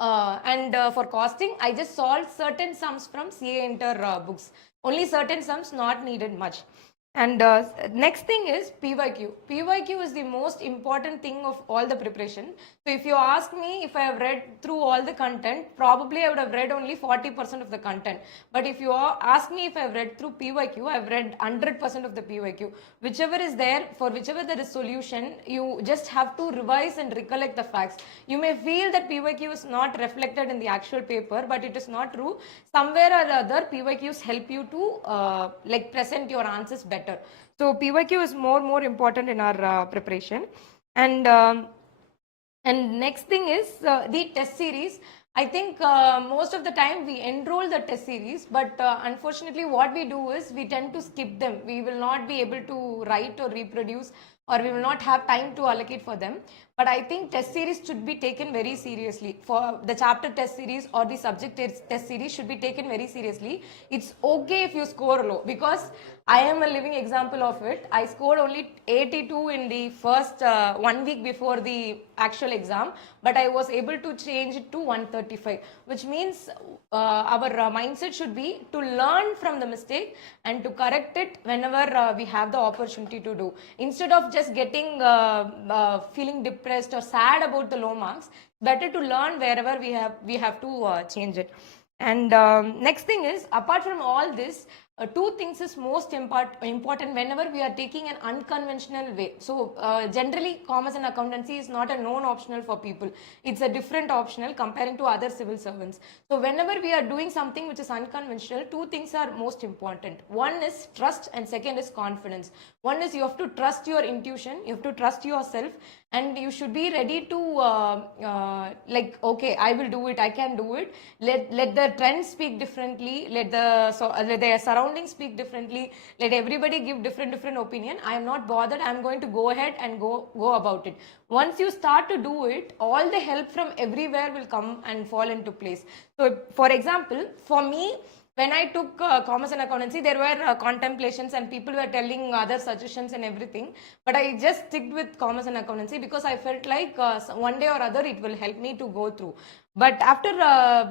and for costing, I just solved certain sums from CA Inter books. Only certain sums, not needed much. And next thing is PYQ. PYQ is the most important thing of all the preparation. So if you ask me if I have read through all the content, probably I would have read only 40% of the content. But if you ask me if I have read through PYQ, I have read 100% of the PYQ. Whichever is there, for whichever there is solution, you just have to revise and recollect the facts. You may feel that PYQ is not reflected in the actual paper, but it is not true. Somewhere or other, PYQs help you to like present your answers better. So PYQ is more important in our preparation. And next thing is the test series. I think most of the time we enroll the test series, but unfortunately what we do is we tend to skip them. We will not be able to write or reproduce, or we will not have time to allocate for them. But I think test series should be taken very seriously. For the chapter test series or the subject test series should be taken very seriously. It's okay if you score low, because I am a living example of it. I scored only 82 in the first 1 week before the actual exam, but I was able to change it to 135, which means our mindset should be to learn from the mistake and to correct it whenever we have the opportunity to do. Instead of just getting feeling depressed or sad about the low marks, better to learn wherever we have to change it. And next thing is, apart from all this, two things is most important whenever we are taking an unconventional way. So generally commerce and accountancy is not a known optional for people. It's a different optional comparing to other civil servants. So whenever we are doing something which is unconventional, two things are most important. One is trust and second is confidence. One is you have to trust your intuition, you have to trust yourself, and you should be ready to like, okay, I will do it, I can do it. Let the trends speak differently, let the surroundings speak differently, let everybody give different opinion. I am not bothered, I am going to go ahead and go about it. Once you start to do it, all the help from everywhere will come and fall into place. So for example, for me, when I took commerce and accountancy, there were contemplations and people were telling other suggestions and everything. But I just sticked with commerce and accountancy because I felt like one day or other it will help me to go through. But after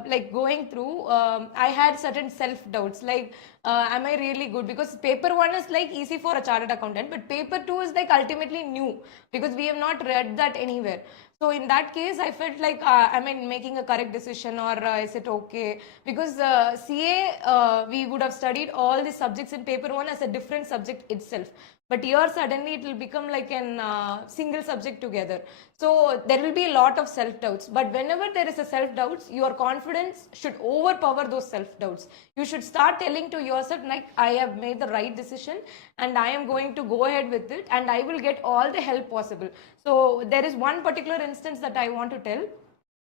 like going through, I had certain self-doubts like, am I really good? Because paper 1 is like easy for a chartered accountant, but paper 2 is like ultimately new because we have not read that anywhere. So in that case, I felt like, am I making a correct decision, or is it okay? Because CA, we would have studied all the subjects in paper 1 as a different subject itself. But here suddenly it will become like an single subject together. So there will be a lot of self-doubts. But whenever there is a self-doubts, your confidence should overpower those self-doubts. You should start telling to yourself, like, I have made the right decision and I am going to go ahead with it and I will get all the help possible. So there is one particular instance that I want to tell.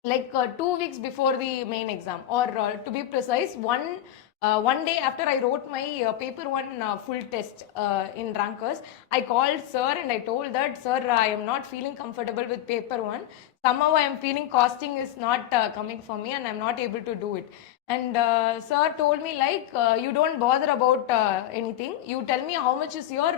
Like 2 weeks before the main exam, or to be precise, one day after I wrote my paper 1 full test in rankers, I called sir and I told that, sir, I am not feeling comfortable with paper 1. Somehow I am feeling costing is not coming for me and I am not able to do it. And sir told me like, you don't bother about anything. You tell me how much is your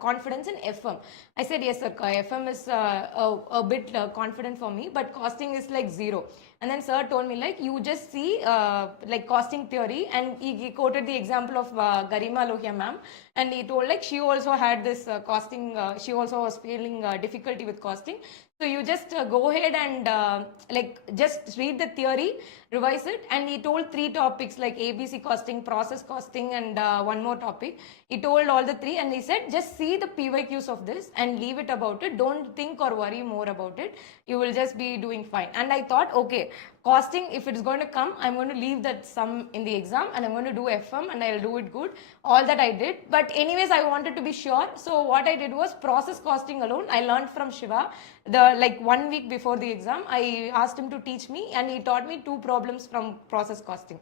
confidence in FM. I said, yes sir, FM is a bit confident for me, but costing is like 0. And then sir told me like, you just see like costing theory, and he quoted the example of Garima Lohia ma'am, and he told like she also had this costing, she also was feeling difficulty with costing. So you just go ahead and like just read the theory, revise it, and he told 3 topics like ABC costing, process costing, and one more topic. He told all the 3 and he said, just see the PYQs of this and leave it about it. Don't think or worry more about it. You will just be doing fine. And I thought, okay, costing, if it's going to come, I'm going to leave that sum in the exam and I'm going to do FM and I'll do it good. All that I did. But anyways, I wanted to be sure. So what I did was process costing alone. I learned from Shiva. Like 1 week before the exam, I asked him to teach me and he taught me 2 problems from process costing.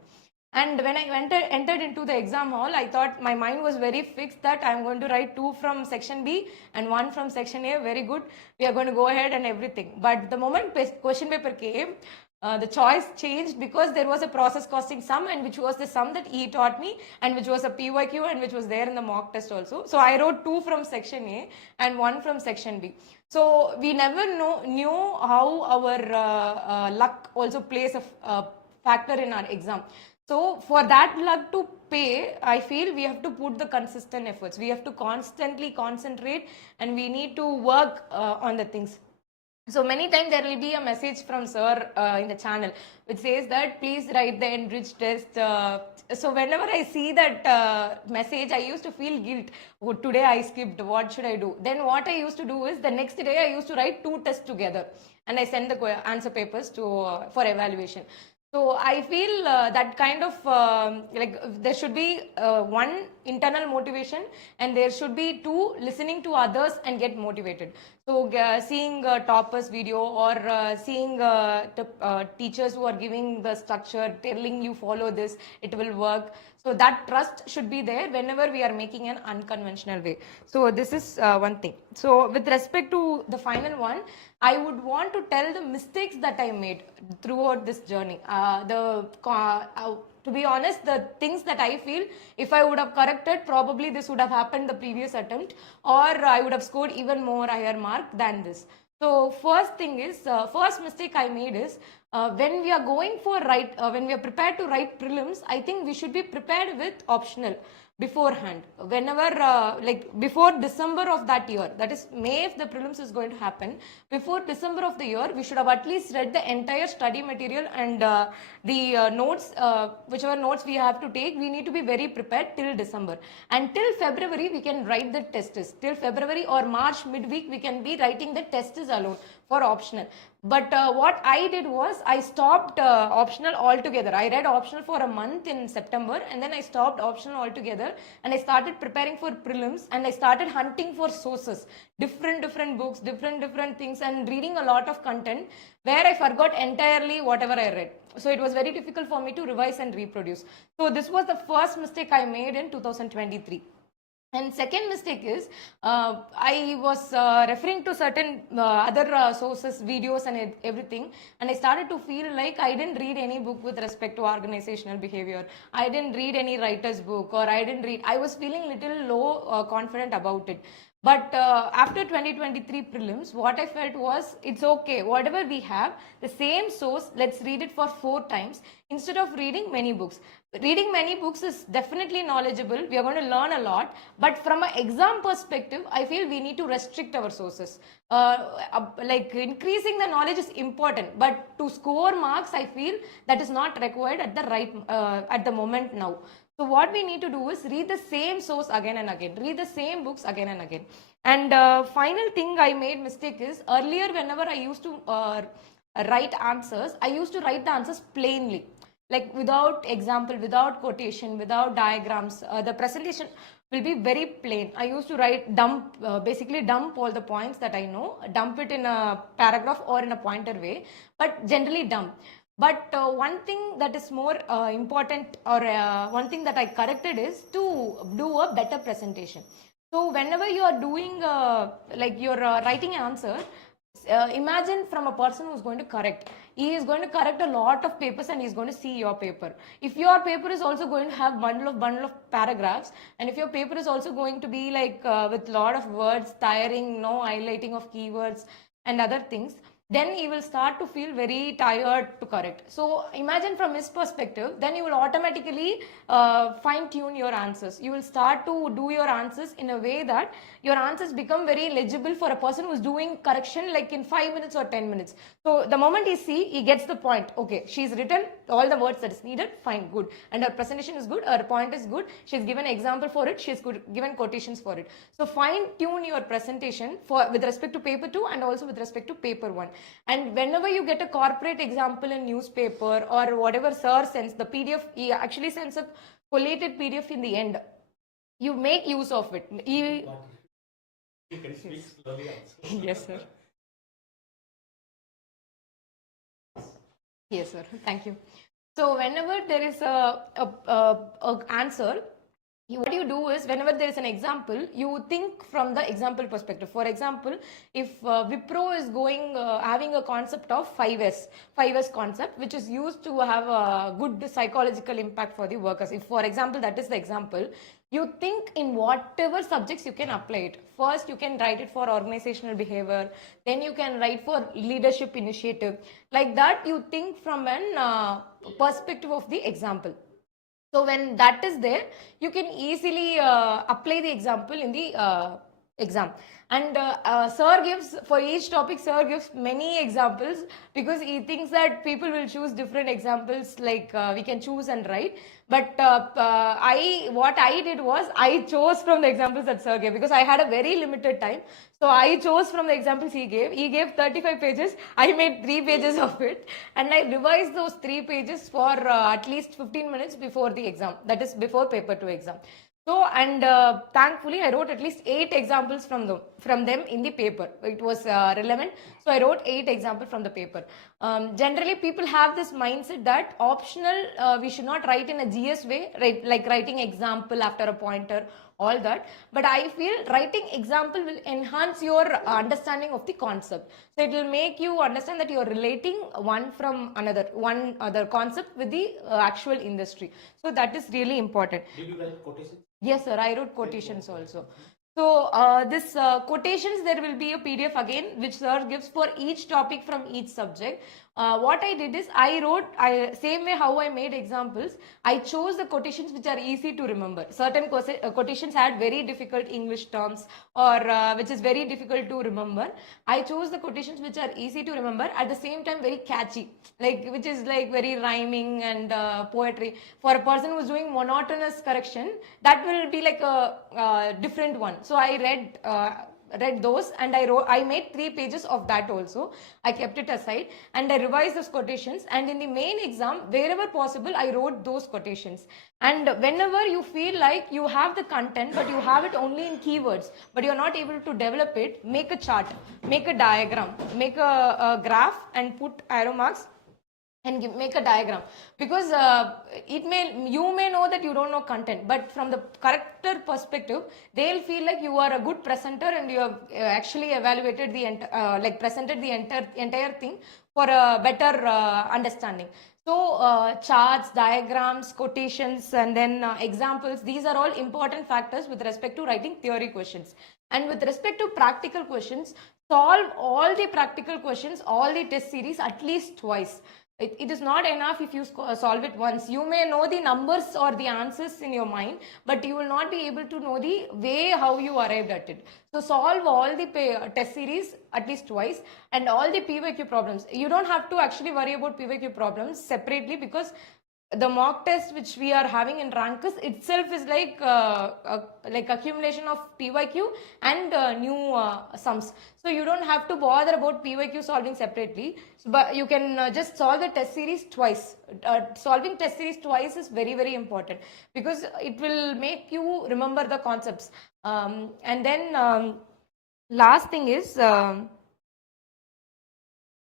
And when I entered into the exam hall, I thought my mind was very fixed that I'm going to write 2 from section B and 1 from section A. Very good. We are going to go ahead and everything. But the moment question paper came, the choice changed because there was a process costing sum, and which was the sum that he taught me, and which was a PYQ and which was there in the mock test also. So I wrote 2 from section A and 1 from section B. So we never knew how our luck also plays a factor in our exam. So for that luck to pay, I feel we have to put the consistent efforts. We have to constantly concentrate, and we need to work on the things. So many times there will be a message from sir in the channel which says that please write the enriched test. So whenever I see that message, I used to feel guilt. Oh, today I skipped. What should I do? Then what I used to do is the next day I used to write 2 tests together, and I send the answer papers to for evaluation. So I feel that kind of like there should be one internal motivation, and there should be two listening to others and get motivated. So seeing toppers video, or seeing teachers who are giving the structure, telling you follow this, it will work. So that trust should be there whenever we are making an unconventional way. So this is one thing. So with respect to the final one, I would want to tell the mistakes that I made throughout this journey. To be honest, the things that I feel, if I would have corrected, probably this would have happened the previous attempt, or I would have scored even more higher mark than this. So first thing is, first mistake I made is, when we are going for when we are prepared to write prelims, I think we should be prepared with optional beforehand. Whenever like before December of that year, that is May, if the prelims is going to happen, before December of the year, we should have at least read the entire study material, and the notes, whichever notes we have to take, we need to be very prepared till December. And till February we can write the tests. Till February or March midweek we can be writing the tests alone for optional. But what I did was, I stopped optional altogether. I read optional for a month in September, and then I stopped optional altogether, and I started preparing for prelims, and I started hunting for sources, different books, different things, and reading a lot of content where I forgot entirely whatever I read. So it was very difficult for me to revise and reproduce. So this was the first mistake I made in 2023. And second mistake is, I was referring to certain other sources, videos and everything, and I started to feel like I didn't read any book with respect to organizational behavior. I didn't read any writer's book, or I was feeling little low confident about it. But after 2023 prelims, what I felt was, it's okay, whatever we have, the same source, let's read it for 4 times instead of reading many books. Reading many books is definitely knowledgeable. We are going to learn a lot. But from an exam perspective, I feel we need to restrict our sources. Like increasing the knowledge is important, but to score marks, I feel that is not required at the moment now. So what we need to do is read the same source again and again, read the same books again and again. And final thing I made mistake is, earlier whenever I used to write answers, I used to write the answers plainly, like without example, without quotation, without diagrams. The presentation will be very plain. I used to write basically dump all the points that I know, dump it in a paragraph or in a pointer way, but generally dump. But one thing that is more important, or one thing that I corrected, is to do a better presentation. So whenever you are doing, like you're writing an answer, imagine from a person who's going to correct. He is going to correct a lot of papers, and he's going to see your paper. If your paper is also going to have bundle of paragraphs, and if your paper is also going to be like with lot of words, tiring, no highlighting of keywords and other things, then he will start to feel very tired to correct. So imagine from his perspective, then you will automatically fine tune your answers. You will start to do your answers in a way that your answers become very legible for a person who is doing correction like in 5 minutes or 10 minutes. So the moment he gets the point, okay, she's written all the words that is needed, fine, good. And her presentation is good, her point is good, she's given an example for it, she's given quotations for it. So fine tune your presentation with respect to paper 2 and also with respect to paper 1. And whenever you get a corporate example in newspaper or whatever sir sends, the PDF, he actually sends a collated PDF in the end. You make use of it. You can speak slowly also. Yes, sir. Yes, sir. Thank you. So whenever there is a answer, what you do is, whenever there is an example, you think from the example perspective. For example, if Wipro is having a concept of 5S concept, which is used to have a good psychological impact for the workers. If, for example, that is the example, you think in whatever subjects you can apply it. First, you can write it for organizational behavior, then you can write for leadership initiative. Like that, you think from an perspective of the example. So when that is there, you can easily apply the example in the exam. And sir gives, for each topic, sir gives many examples, because he thinks that people will choose different examples, like we can choose and write. But what I did was, I chose from the examples that sir gave, because I had a very limited time. So I chose from the examples he gave. He gave 35 pages. I made 3 pages of it, and I revised those 3 pages for at least 15 minutes before the exam. That is before paper 2 exam. So, and thankfully, I wrote at least 8 examples from them in the paper. It was relevant. So, I wrote 8 examples from the paper. Generally, people have this mindset that optional, we should not write in a GS way, right, like writing example after a pointer, all that. But I feel writing example will enhance your understanding of the concept. So, it will make you understand that you are relating one other concept with the actual industry. So, that is really important. Did you write quotations? Yes, sir. I wrote quotations also. So this quotations, there will be a PDF again, which sir gives for each topic from each subject. What I did is, I wrote, same way how I made examples, I chose the quotations which are easy to remember. Certain quotations had very difficult English terms, or which is very difficult to remember. I chose the quotations which are easy to remember, at the same time very catchy, like which is like very rhyming and poetry. For a person who is doing monotonous correction, that will be like a different one. So I read those, and I made 3 pages of that also. I kept it aside, and I revised those quotations, and in the main exam, wherever possible, I wrote those quotations. And whenever you feel like you have the content, but you have it only in keywords, but you're not able to develop it, make a chart, make a diagram, make a graph, and put arrow marks, and make a diagram, because you may know that you don't know content, but from the corrector perspective, they'll feel like you are a good presenter, and you have actually evaluated presented the entire thing for a better understanding. So charts, diagrams, quotations, and then examples, these are all important factors with respect to writing theory questions. And with respect to practical questions, solve all the practical questions, all the test series at least twice. It is not enough if you solve it once. You may know the numbers or the answers in your mind, but you will not be able to know the way how you arrived at it. So solve all the test series at least twice, and all the PYQ problems. You don't have to actually worry about PYQ problems separately, because the mock test which we are having in Rankers itself is like accumulation of PYQ and new sums. So you don't have to bother about PYQ solving separately, but you can just solve the test series twice. Solving test series twice is very, very important, because it will make you remember the concepts. And then last thing is a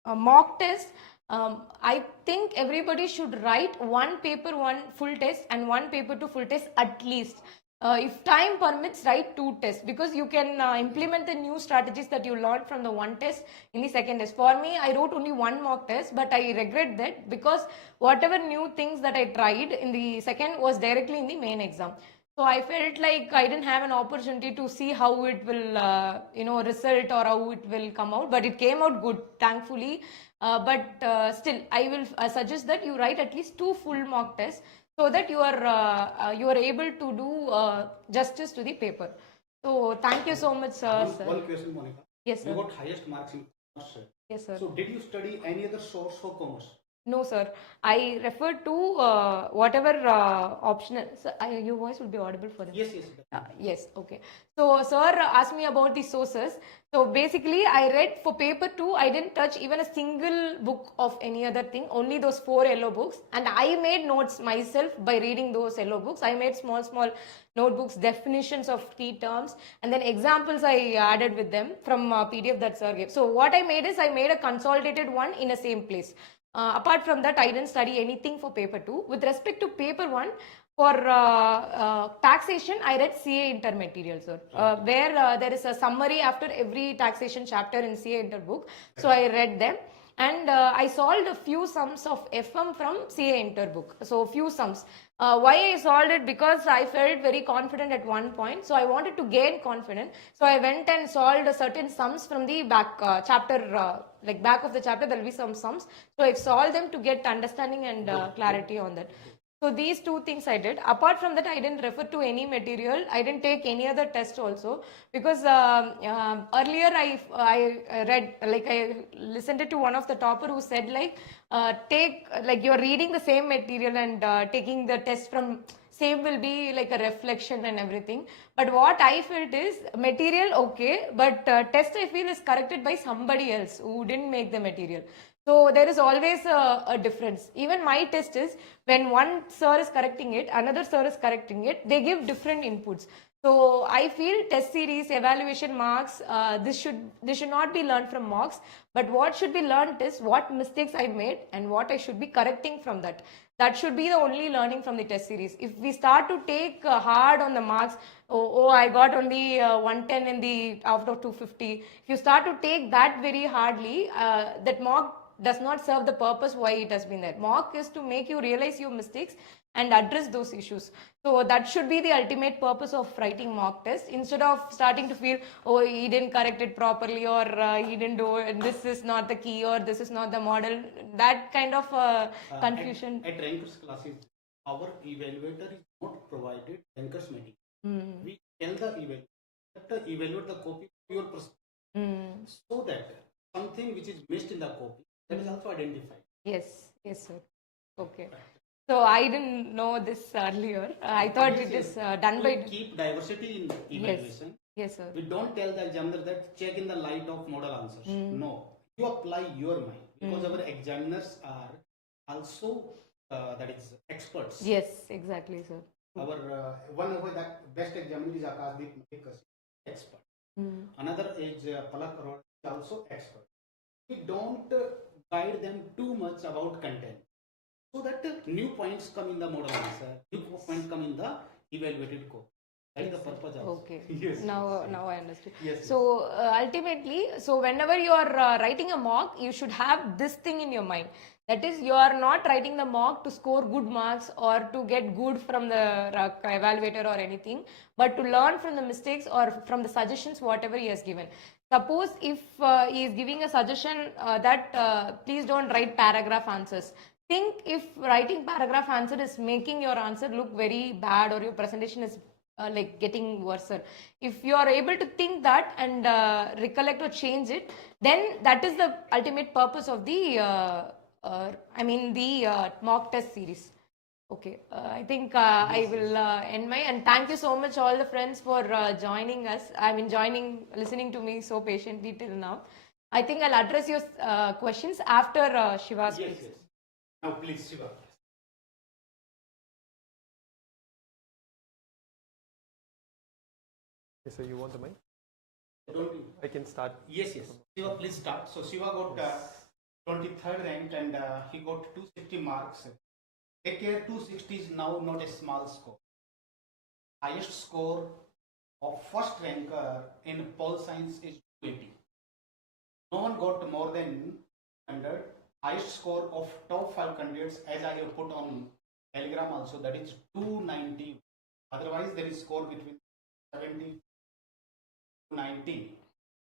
mock test. I think everybody should write 1 paper 1 full test and 1 paper 2 full test at least. If time permits, write 2 tests, because you can implement the new strategies that you learned from the 1 test in the second test. For me, I wrote only 1 mock test, but I regret that, because whatever new things that I tried in the second was directly in the main exam. So I felt like I didn't have an opportunity to see how it will, result, or how it will come out. But it came out good, thankfully. But still, I will suggest that you write at least 2 full mock tests, so that you are able to do justice to the paper. So thank you so much, sir. One question, Monica. Yes, sir. You got highest marks in commerce. Yes, sir. So did you study any other source for commerce? No, sir. I refer to whatever optional. So, your voice will be audible for them. Yes. Yes, okay. So, sir asked me about the sources. So, basically, I read for paper 2, I didn't touch even a single book of any other thing, only those 4 yellow books. And I made notes myself by reading those yellow books. I made small notebooks, definitions of key terms, and then examples I added with them from PDF that sir gave. So, what I made is, I made a consolidated one in a same place. Apart from that, I didn't study anything for paper 2. With respect to paper 1, For taxation, I read CA Inter material, sir, where there is a summary after every taxation chapter in CA Inter book. So I read them. And I solved a few sums of FM from CA Inter book. So few sums. Why I solved it? Because I felt very confident at one point. So I wanted to gain confidence. So I went and solved a certain sums from the back chapter, like back of the chapter. There will be some sums. So I solved them to get understanding and clarity on that. So these two things I did. Apart from that, I didn't refer to any material. I didn't take any other test also, because earlier I read, like I listened to one of the topper who said like take, like you're reading the same material and taking the test from same will be like a reflection and everything. But what I felt is material okay, but test I feel is corrected by somebody else who didn't make the material. So there is always a difference. Even my test is when one sir is correcting it, another sir is correcting it, they give different inputs. So I feel test series, evaluation marks, this should not be learned from mocks, but what should be learned is what mistakes I made and what I should be correcting from that. That should be the only learning from the test series. If we start to take hard on the marks, I got only 110 in the out of 250. If you start to take that very hardly, that mock does not serve the purpose why it has been there. Mock is to make you realize your mistakes and address those issues. So that should be the ultimate purpose of writing mock test, instead of starting to feel, oh, he didn't correct it properly, or he didn't do it, this is not the key, or this is not the model. That kind of confusion. At rankers classes, our evaluator is not provided rankers material. We tell the evaluator to evaluate the copy of your perspective, so that something which is missed in the copy, that is also identified. Yes, sir. Okay. So I didn't know this earlier. I thought it is done by. Keep diversity in evaluation. Yes, sir. We don't tell the examiner that check in the light of model answers. No, you apply your mind, because our examiners are also that is experts. Yes, exactly, sir. Our one of the best examiner is Akashdeep Malik, expert. Another is Palak Arora, is also expert. We don't guide them too much about content, so that new points come in the model answer, new points come in the evaluated code. That is the purpose of. Okay. Yes. Now I understood. Yes. So ultimately, so whenever you are writing a mock, you should have this thing in your mind. That is, you are not writing the mock to score good marks or to get good from the evaluator or anything, but to learn from the mistakes or from the suggestions whatever he has given. Suppose if he is giving a suggestion that please don't write paragraph answers. Think if writing paragraph answer is making your answer look very bad, or your presentation is like getting worse. If you are able to think that and recollect or change it, then that is the ultimate purpose of the mock test series. Okay, I think I will end my, and thank you so much all the friends for joining us. Listening to me so patiently till now. I think I'll address your questions after Shiva speaks. Yes. Now please, Shiva. Yes, sir, you want the mic? Don't you? I can start. Yes. Shiva, please start. So Shiva got 23rd rank, and he got 260 marks. Take care, 260 is now not a small score. Highest score of first ranker in pol science is 280. No one got more than 100. Highest score of top 5 candidates, as I have put on Telegram also, that is 290. Otherwise, there is score between 70 to 90.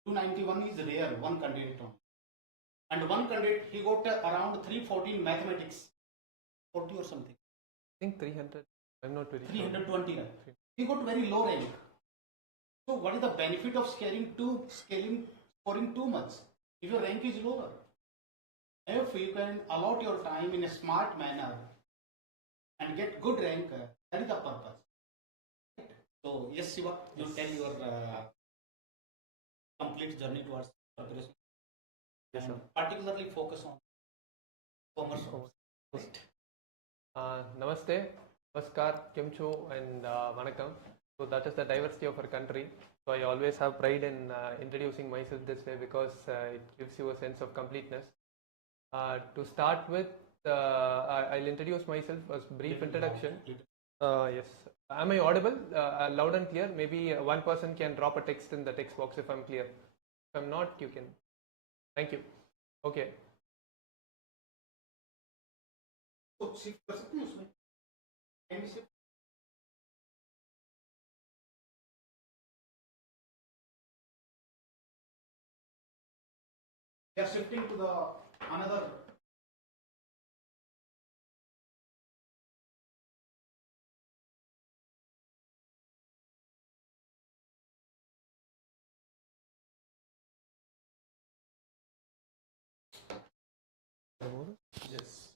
291 is rare, one candidate only. And one candidate, he got around 314 mathematics, 40 or something. I think 300. I'm not very 320. Sure. He got very low rank. So what is the benefit of scoring too much if your rank is lower? If you can allot your time in a smart manner and get good rank, that is the purpose. So yes, Shiva, you tell your complete journey towards preparation. Yes, sir. Particularly focus on commerce. Right. Namaste, Namaskar, Kimcho, and Vanakkam. So that is the diversity of our country. So I always have pride in introducing myself this way, because it gives you a sense of completeness. To start with, I'll introduce myself as brief introduction. Yes. Am I audible? Loud and clear? Maybe one person can drop a text in the text box if I'm clear. If I'm not, you can. Thank you. Okay. So shift कर सकते हैं उसमें Can we shift? We are shifting to the another. Yes.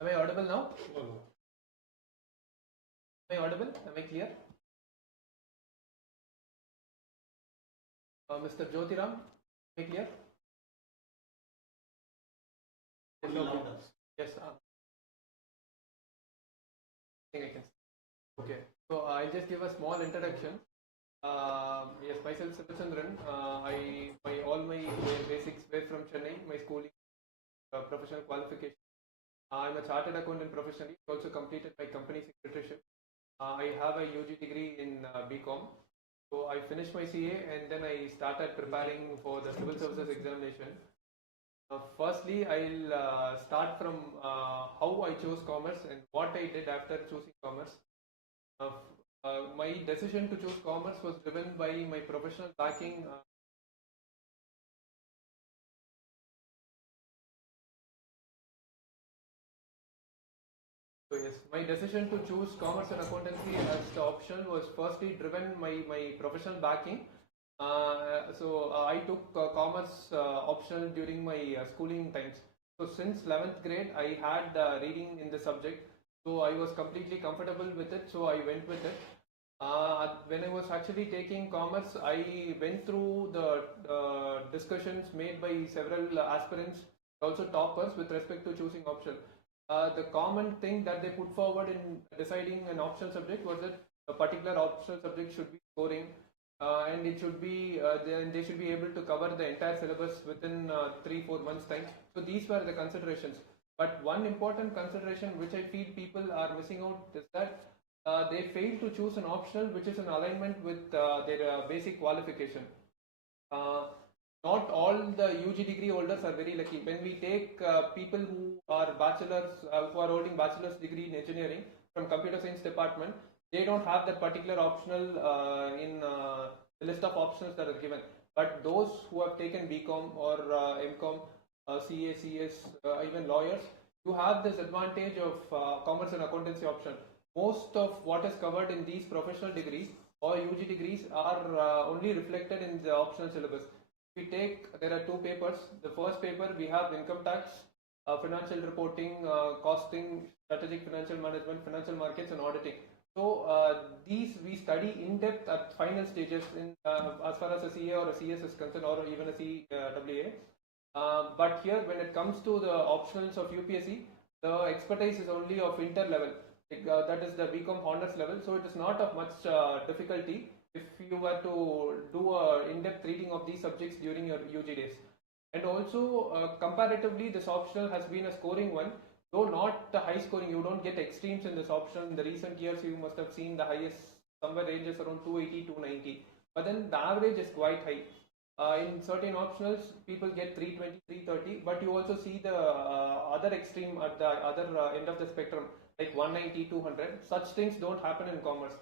Am I audible now? No. Am I audible? Am I clear? Mr. Jyotiram, am I clear? Yes, Only okay. louder. Yes. I think I can. Okay. So I'll just give a small introduction. Yes, myself Sivachandran. All my basics were from Chennai. My schooling, professional qualification. I'm a chartered accountant professionally. Also completed my company secretaryship. I have a UG degree in BCom. So I finished my CA and then I started preparing for the civil services examination. Firstly, I'll start from how I chose commerce and what I did after choosing commerce. My decision to choose commerce was driven by my professional backing. So yes, my decision to choose commerce and accountancy as the option was firstly driven my professional backing. I took commerce optional during my schooling times. So since 11th grade, I had reading in the subject. So I was completely comfortable with it. So I went with it. When I was actually taking commerce, I went through the discussions made by several aspirants, also toppers, with respect to choosing option. The common thing that they put forward in deciding an optional subject was that a particular optional subject should be scoring and it should be they should be able to cover the entire syllabus within 3-4 months time. So these were the considerations. But one important consideration which I feel people are missing out is that they fail to choose an optional which is in alignment with their basic qualification. Not all the UG degree holders are very lucky. When we take people who are bachelors, who are holding bachelor's degree in engineering from computer science department, they don't have that particular optional in the list of options that are given. But those who have taken BCom or MCom, CA, CS, even lawyers, you have this advantage of commerce and accountancy option. Most of what is covered in these professional degrees or UG degrees are only reflected in the optional syllabus. We take, there are two papers. The first paper we have income tax, financial reporting, costing, strategic financial management, financial markets and auditing. So these we study in depth at final stages in as far as a CA or a CS is concerned, or even a CWA. But here when it comes to the optionals of UPSC, the expertise is only of inter level. That is the BCom honors level. So it is not of much difficulty if you were to do a in-depth reading of these subjects during your UG days. And also comparatively this optional has been a scoring one, though not the high scoring. You don't get extremes in this optional. In the recent years you must have seen the highest somewhere ranges around 280, 290, but then the average is quite high. In certain optionals people get 320, 330, but you also see the other extreme at the other end of the spectrum, like 190, 200. Such things don't happen in commerce.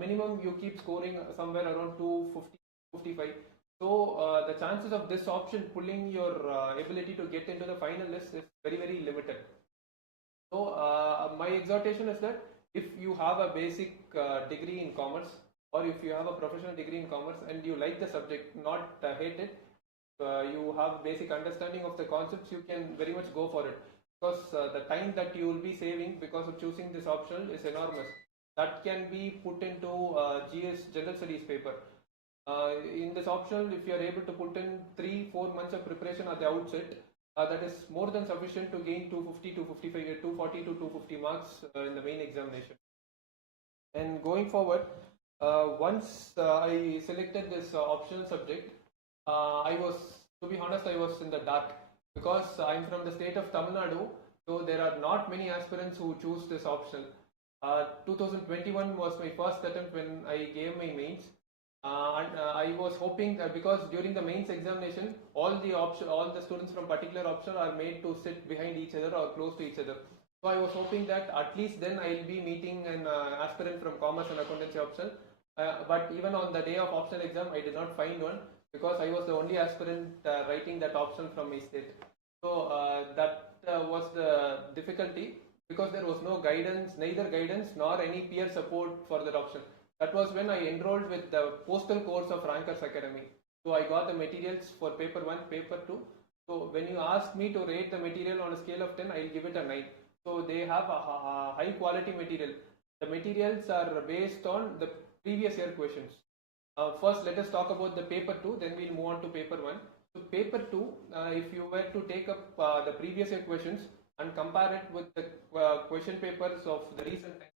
Minimum you keep scoring somewhere around 250, 55. So the chances of this option pulling your ability to get into the final list is very, very limited. So my exhortation is that if you have a basic degree in commerce, or if you have a professional degree in commerce and you like the subject, not hate it, you have basic understanding of the concepts, you can very much go for it, because the time that you will be saving because of choosing this option is enormous. That can be put into GS General Studies paper. In this optional, if you are able to put in 3-4 months of preparation at the outset, that is more than sufficient to gain 250 to 55, 240 to 250 marks in the main examination. And going forward, Once I selected this optional subject, to be honest, I was in the dark because I'm from the state of Tamil Nadu, so there are not many aspirants who choose this optional. 2021 was my first attempt when I gave my mains, and I was hoping that because during the mains examination, all the students from particular option are made to sit behind each other or close to each other. So I was hoping that at least then I'll be meeting an aspirant from commerce and accountancy option. But even on the day of optional exam, I did not find one because I was the only aspirant writing that option from my state. So that was the difficulty because there was no guidance, neither guidance nor any peer support for that option. That was when I enrolled with the postal course of Rankers Academy. So I got the materials for paper 1, paper 2. So when you ask me to rate the material on a scale of 10, I'll give it a 9. So they have a high quality material. The materials are based on the previous year questions. First, let us talk about the paper 2, then we'll move on to paper 1. So paper 2, if you were to take up the previous year questions and compare it with the question papers of the recent time,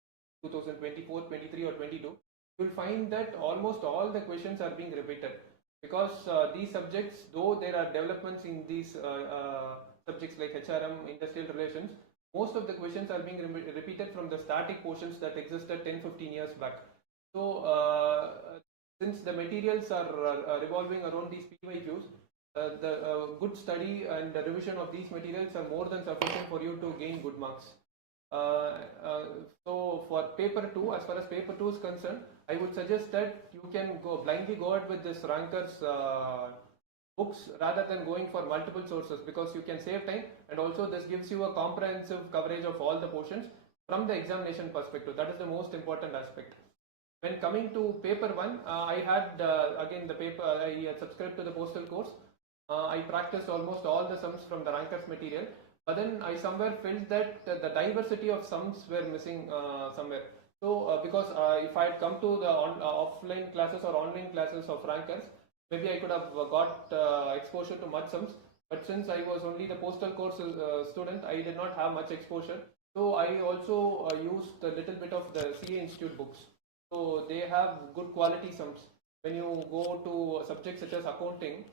2024, 23 or 22, you'll find that almost all the questions are being repeated because these subjects, though there are developments in these subjects like HRM, industrial relations, most of the questions are being repeated from the static portions that existed 10-15 years back. So since the materials are revolving around these PYQs, the good study and the revision of these materials are more than sufficient for you to gain good marks. So for paper 2, as far as paper 2 is concerned, I would suggest that you can blindly go out with this Rankers books rather than going for multiple sources because you can save time, and also this gives you a comprehensive coverage of all the portions from the examination perspective. That is the most important aspect. When coming to paper 1, I had again the paper, I had subscribed to the postal course. I practiced almost all the sums from the Rankers material, but then I somewhere felt that the diversity of sums were missing somewhere. So because if I had come to the offline classes or online classes of Rankers, maybe I could have got exposure to much sums, but since I was only the postal course student, I did not have much exposure. So I also used a little bit of the CA Institute books. So they have good quality sums. When you go to subjects such as accounting,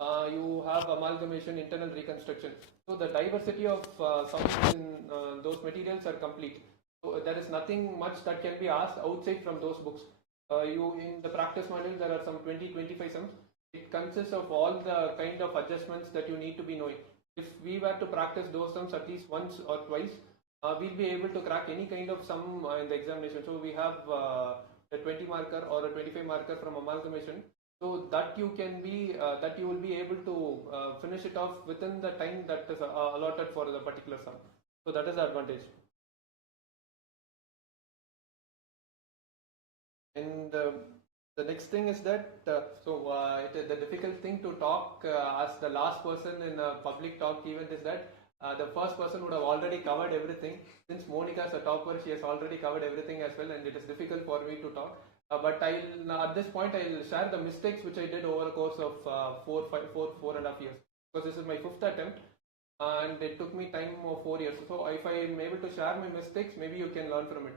you have amalgamation, internal reconstruction. So the diversity of sums in those materials are complete. So there is nothing much that can be asked outside from those books. In the practice module, there are some 20-25 sums. It consists of all the kind of adjustments that you need to be knowing. If we were to practice those sums at least once or twice, we'll be able to crack any kind of sum in the examination. So we have a 20 marker or a 25 marker from amalgamation. So that you can be, that you will be able to finish it off within the time that is allotted for the particular sum. So that is the advantage. And the next thing is that, the difficult thing to talk as the last person in a public talk event is that the first person would have already covered everything. Since Monica is a topper, she has already covered everything as well, and it is difficult for me to talk. But at this point, I'll share the mistakes which I did over the course of 4.5 years. Because this is my 5th attempt, and it took me time of 4 years. So if I am able to share my mistakes, maybe you can learn from it.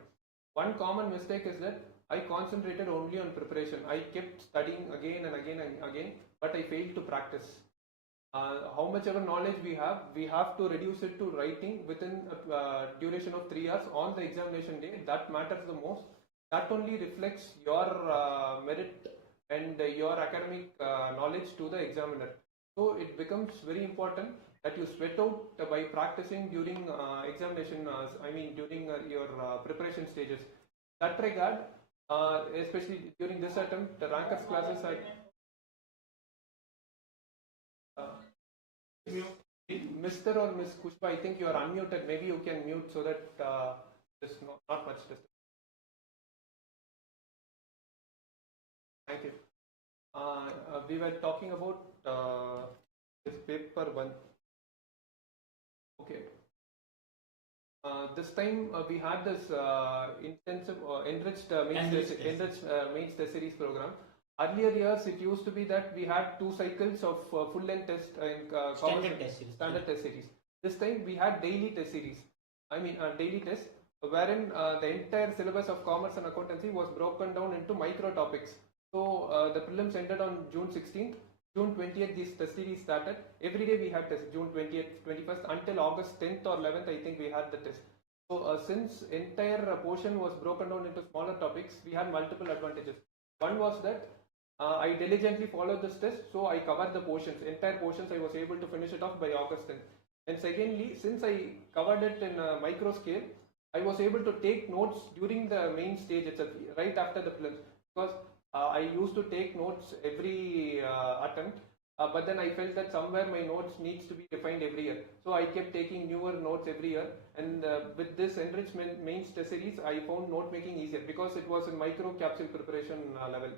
One common mistake is that I concentrated only on preparation. I kept studying again and again and again, but I failed to practice. How much ever knowledge we have to reduce it to writing within a duration of 3 years on the examination day. That matters the most. That only reflects your merit and your academic knowledge to the examiner. So it becomes very important that you sweat out by practicing during examination, during your preparation stages. That regard, especially during this attempt, the Rankers classes, Mr. or Miss Kushba, I think you are unmuted. Maybe you can mute so that there's not much disturbance. Thank you. We were talking about this paper 1. Okay. This time we had this intensive enriched mains test series program. Earlier years, it used to be that we had 2 cycles of full-length test and standard test series. This time we had daily test series. Daily test. wherein the entire syllabus of commerce and accountancy was broken down into micro topics. So the prelims ended on June 16th. June 20th, this test series started. Every day we had tests, June 20th, 21st, until August 10th or 11th, I think we had the test. So since entire portion was broken down into smaller topics, we had multiple advantages. One was that I diligently followed this test, so I covered the portions, entire portions. I was able to finish it off by August 10th. And secondly, since I covered it in a micro scale, I was able to take notes during the main stage itself, right after the prelims, because I used to take notes every attempt, but then I felt that somewhere my notes needs to be refined every year. So I kept taking newer notes every year, and with this enrichment mains test series, I found note making easier because it was in micro capsule preparation level.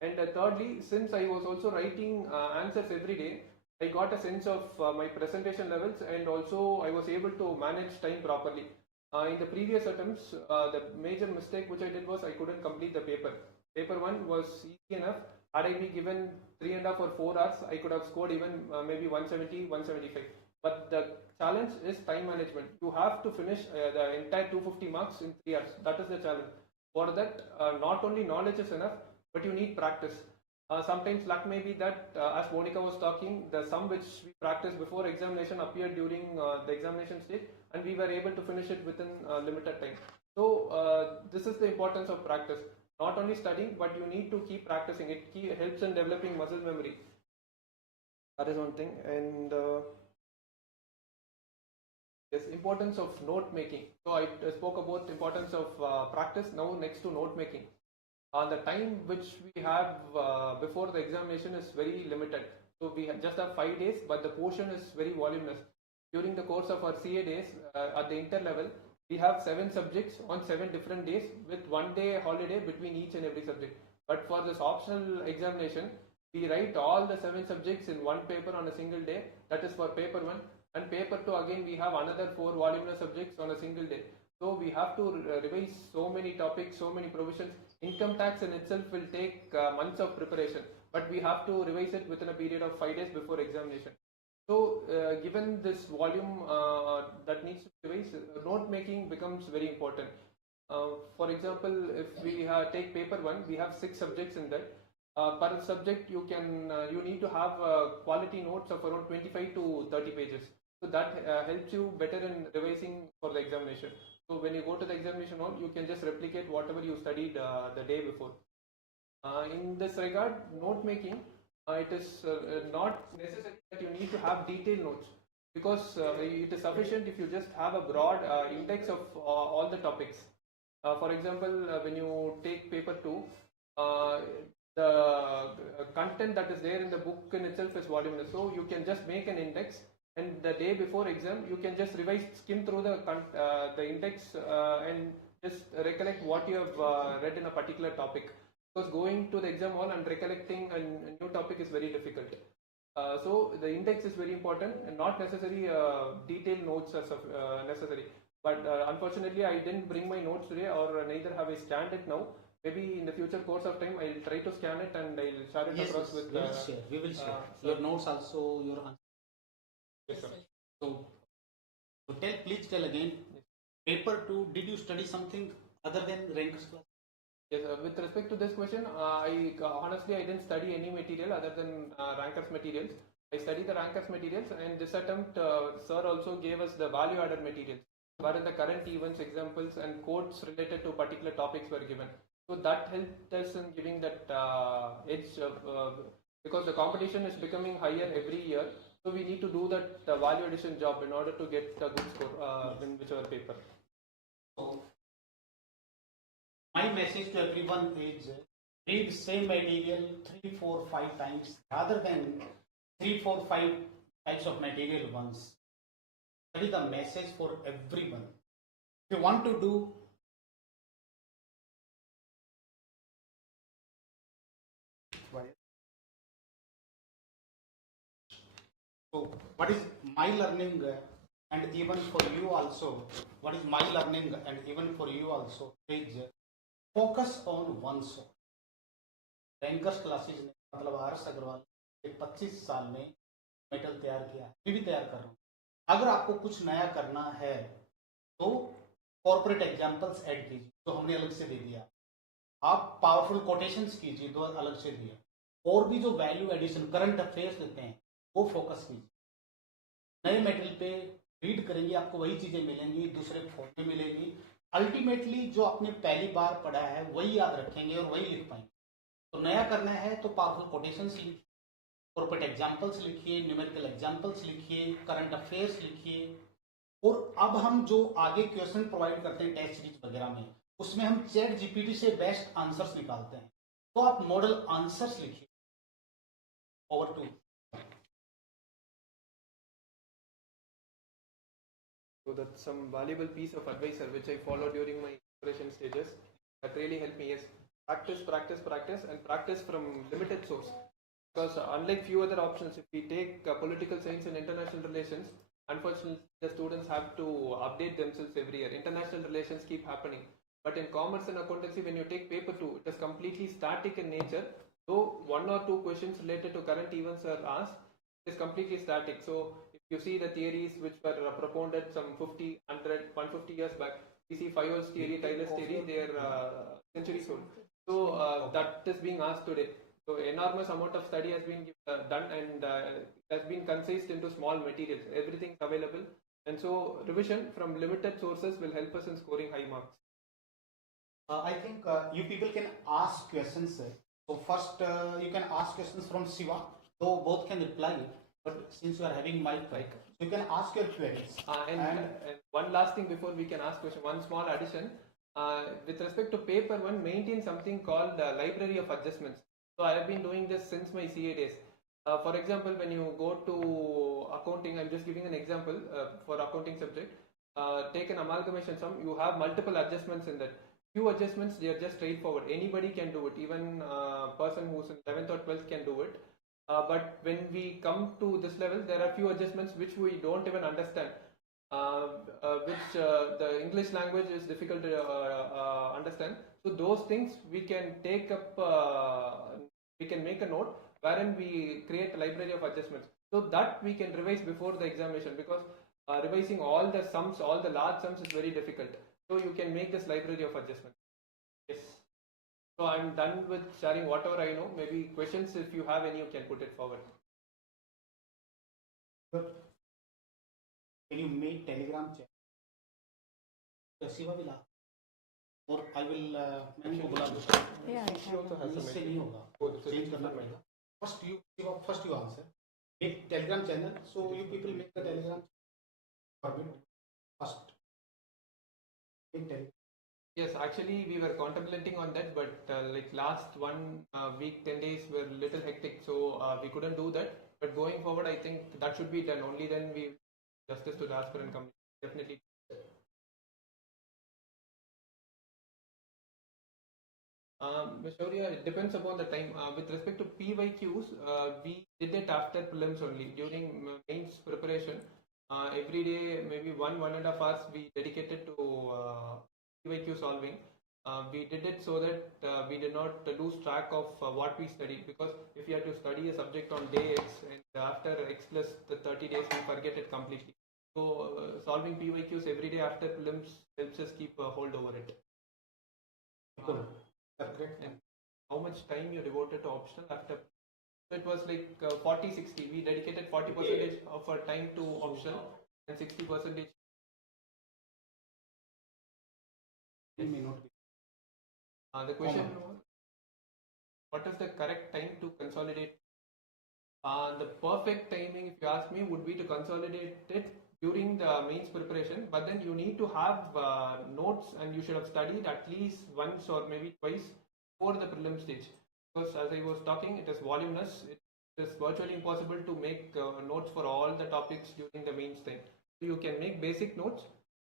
And thirdly, since I was also writing answers every day, I got a sense of my presentation levels, and also I was able to manage time properly. In the previous attempts, the major mistake which I did was I couldn't complete the paper. Paper 1 was easy enough. Had I been given 3.5 or 4 hours, I could have scored even maybe 170, 175. But the challenge is time management. You have to finish the entire 250 marks in 3 hours. That is the challenge. For that, not only knowledge is enough, but you need practice. Sometimes luck may be that, as Monica was talking, the sum which we practiced before examination appeared during the examination stage, and we were able to finish it within limited time. So this is the importance of practice. Not only studying, but you need to keep practicing. It helps in developing muscle memory. That is one thing. And yes, importance of note making. So I spoke about the importance of practice. Now next to note making. The time which we have before the examination is very limited. So we just have 5 days, but the portion is very voluminous. During the course of our CA days at the inter level, we have 7 subjects on 7 different days with 1 day holiday between each and every subject. But for this optional examination, we write all the 7 subjects in one paper on a single day. That is for paper 1. And paper 2, again, we have another 4 voluminous subjects on a single day. So we have to revise so many topics, so many provisions. Income tax in itself will take months of preparation, but we have to revise it within a period of 5 days before examination. So given this volume that needs to be revised, note making becomes very important. For example, if we take paper 1, we have 6 subjects in that. Per subject, you need to have quality notes of around 25 to 30 pages. So that helps you better in revising for the examination. So when you go to the examination hall, you can just replicate whatever you studied the day before. In this regard, note making, it is not necessary that you need to have detailed notes, because it is sufficient if you just have a broad index of all the topics. For example, when you take paper 2, the content that is there in the book in itself is voluminous, so you can just make an index, and the day before exam you can just skim through the index and just recollect what you have read in a particular topic, because going to the exam hall and recollecting a new topic is very difficult. So the index is very important, and not necessary detailed notes are necessary. But unfortunately I didn't bring my notes today, or neither have I scanned it now. Maybe in the future course of time I'll try to scan it and I'll share it across with. We will share your notes also, your answers. Yes, sir. So please tell again. Paper 2, did you study something other than rankers class? Yes, with respect to this question, honestly I didn't study any material other than rankers materials. I studied the rankers materials, and this attempt sir also gave us the value added materials, wherein the current events, examples and quotes related to particular topics were given. So that helped us in giving that edge because the competition is becoming higher every year. So we need to do that value addition job in order to get a good score in whichever paper. So my message to everyone is read same material 3, 4, 5 times rather than 3, 4, 5 types of material once. Study the message for everyone. If you want to do so, what is my learning and even for you also, what is my learning and even for you also is focus on one source. Rankers classes ने मतलब RS. Agarwal 25 साल में metal तैयार किया, मैं भी तैयार कर रहा हूँ. अगर आपको कुछ नया करना है तो कॉर्पोरेट एग्जाम्पल्स ऐड कीजिए जो हमने अलग से दे दिया, आप पावरफुल कोटेशंस कीजिए जो अलग से दिए, और भी जो वैल्यू एडिशन करंट अफेयर्स देते हैं वो फोकस कीजिए। नए मेटेरियल पे रीड करेंगे आपको वही चीजें मिलेंगी, दूसरे फॉर्म में मिलेंगी। अल्टीमेटली जो आपने पहली बार पढ़ा है वही याद रखेंगे और वही लिख पाएंगे। तो नया करना है तो पावरफुल कोटेशंस लिखिए, कॉर्पोरेट एग्जाम्पल्स लिखिए, न्यूमेरिकल एग्जाम्पल्स लिखिए, करंट अफेयर्स लिखिए। और अब हम जो आगे क्वेश्चन प्रोवाइड करते हैं टेस्ट सीरीज वगैरह में, उसमें हम चैट जीपीटी से बेस्ट आंसर्स निकालते हैं, तो आप मॉडल आंसर्स लिखिए। Over to. So that's some valuable piece of advice which I followed during my preparation stages. That really helped me. Yes, practice, practice, practice, and practice from limited source. Because unlike few other options, if we take political science and international relations, unfortunately the students have to update themselves every year. International relations keep happening, but in commerce and accountancy, when you take paper 2, it is completely static in nature. Though one or two questions related to current events are asked, it is completely static. So if you see the theories which were propounded some 50, 100, 150 years back, we see Fayol's theory, Taylor's theory, they are centuries old. So that is being asked today. So enormous amount of study has been done, and has been concised into small materials. Everything is available, and so revision from limited sources will help us in scoring high marks. I think you people can ask questions. So first you can ask questions from Siva, though both can reply. But since you are having mic, you can ask your queries. And one last thing before we can ask question, one small addition. With respect to paper 1, maintain something called the library of adjustments. So I have been doing this since my CA days. For example, when you go to accounting, I'm just giving an example for accounting subject. Take an amalgamation sum, you have multiple adjustments in that. Few adjustments, they are just straightforward. Anybody can do it. Even a person who's in 11th or 12th can do it. But when we come to this level, there are few adjustments which we don't even understand, which the English language is difficult to understand. So those things we can take up, we can make a note wherein we create a library of adjustments, so that we can revise before the examination, because revising all the sums, all the large sums is very difficult. So you can make this library of adjustments. Yes. So I'm done with sharing whatever I know. Maybe questions, if you have any, you can put it forward. Can you make Telegram chat? Siva will ask, or I will. Yeah, She also has some. इससे नहीं होगा, change करना पड़ेगा. First you answer. Make Telegram channel, so you people make the Telegram. First. Make Telegram. Yes, actually we were contemplating on that, but like last 1 week, 10 days were a little hectic, so we couldn't do that. But going forward, I think that should be done. Only then we justice to the aspirant community. Definitely. Ms. Shaurya, it depends upon the time. With respect to PYQs, we did it after prelims only. During mains preparation, every day maybe 1.5 hours we dedicated to PYQ solving. We did it so that we did not lose track of what we studied, because if you have to study a subject on day X and after X plus the 30 days we forget it completely. So solving PYQs every day after prelims helps us keep a hold over it. And how much time you devoted to optional after? So it was like 40-60. We dedicated 40% of our time to optional and 60%. May not be. The question was, what is the correct time to consolidate? The perfect timing, if you ask me, would be to consolidate it during the mains preparation, but then you need to have notes, and you should have studied at least once or maybe twice before the prelim stage, because as I was talking, it is voluminous. It is virtually impossible to make notes for all the topics during the mains time. So you can make basic notes.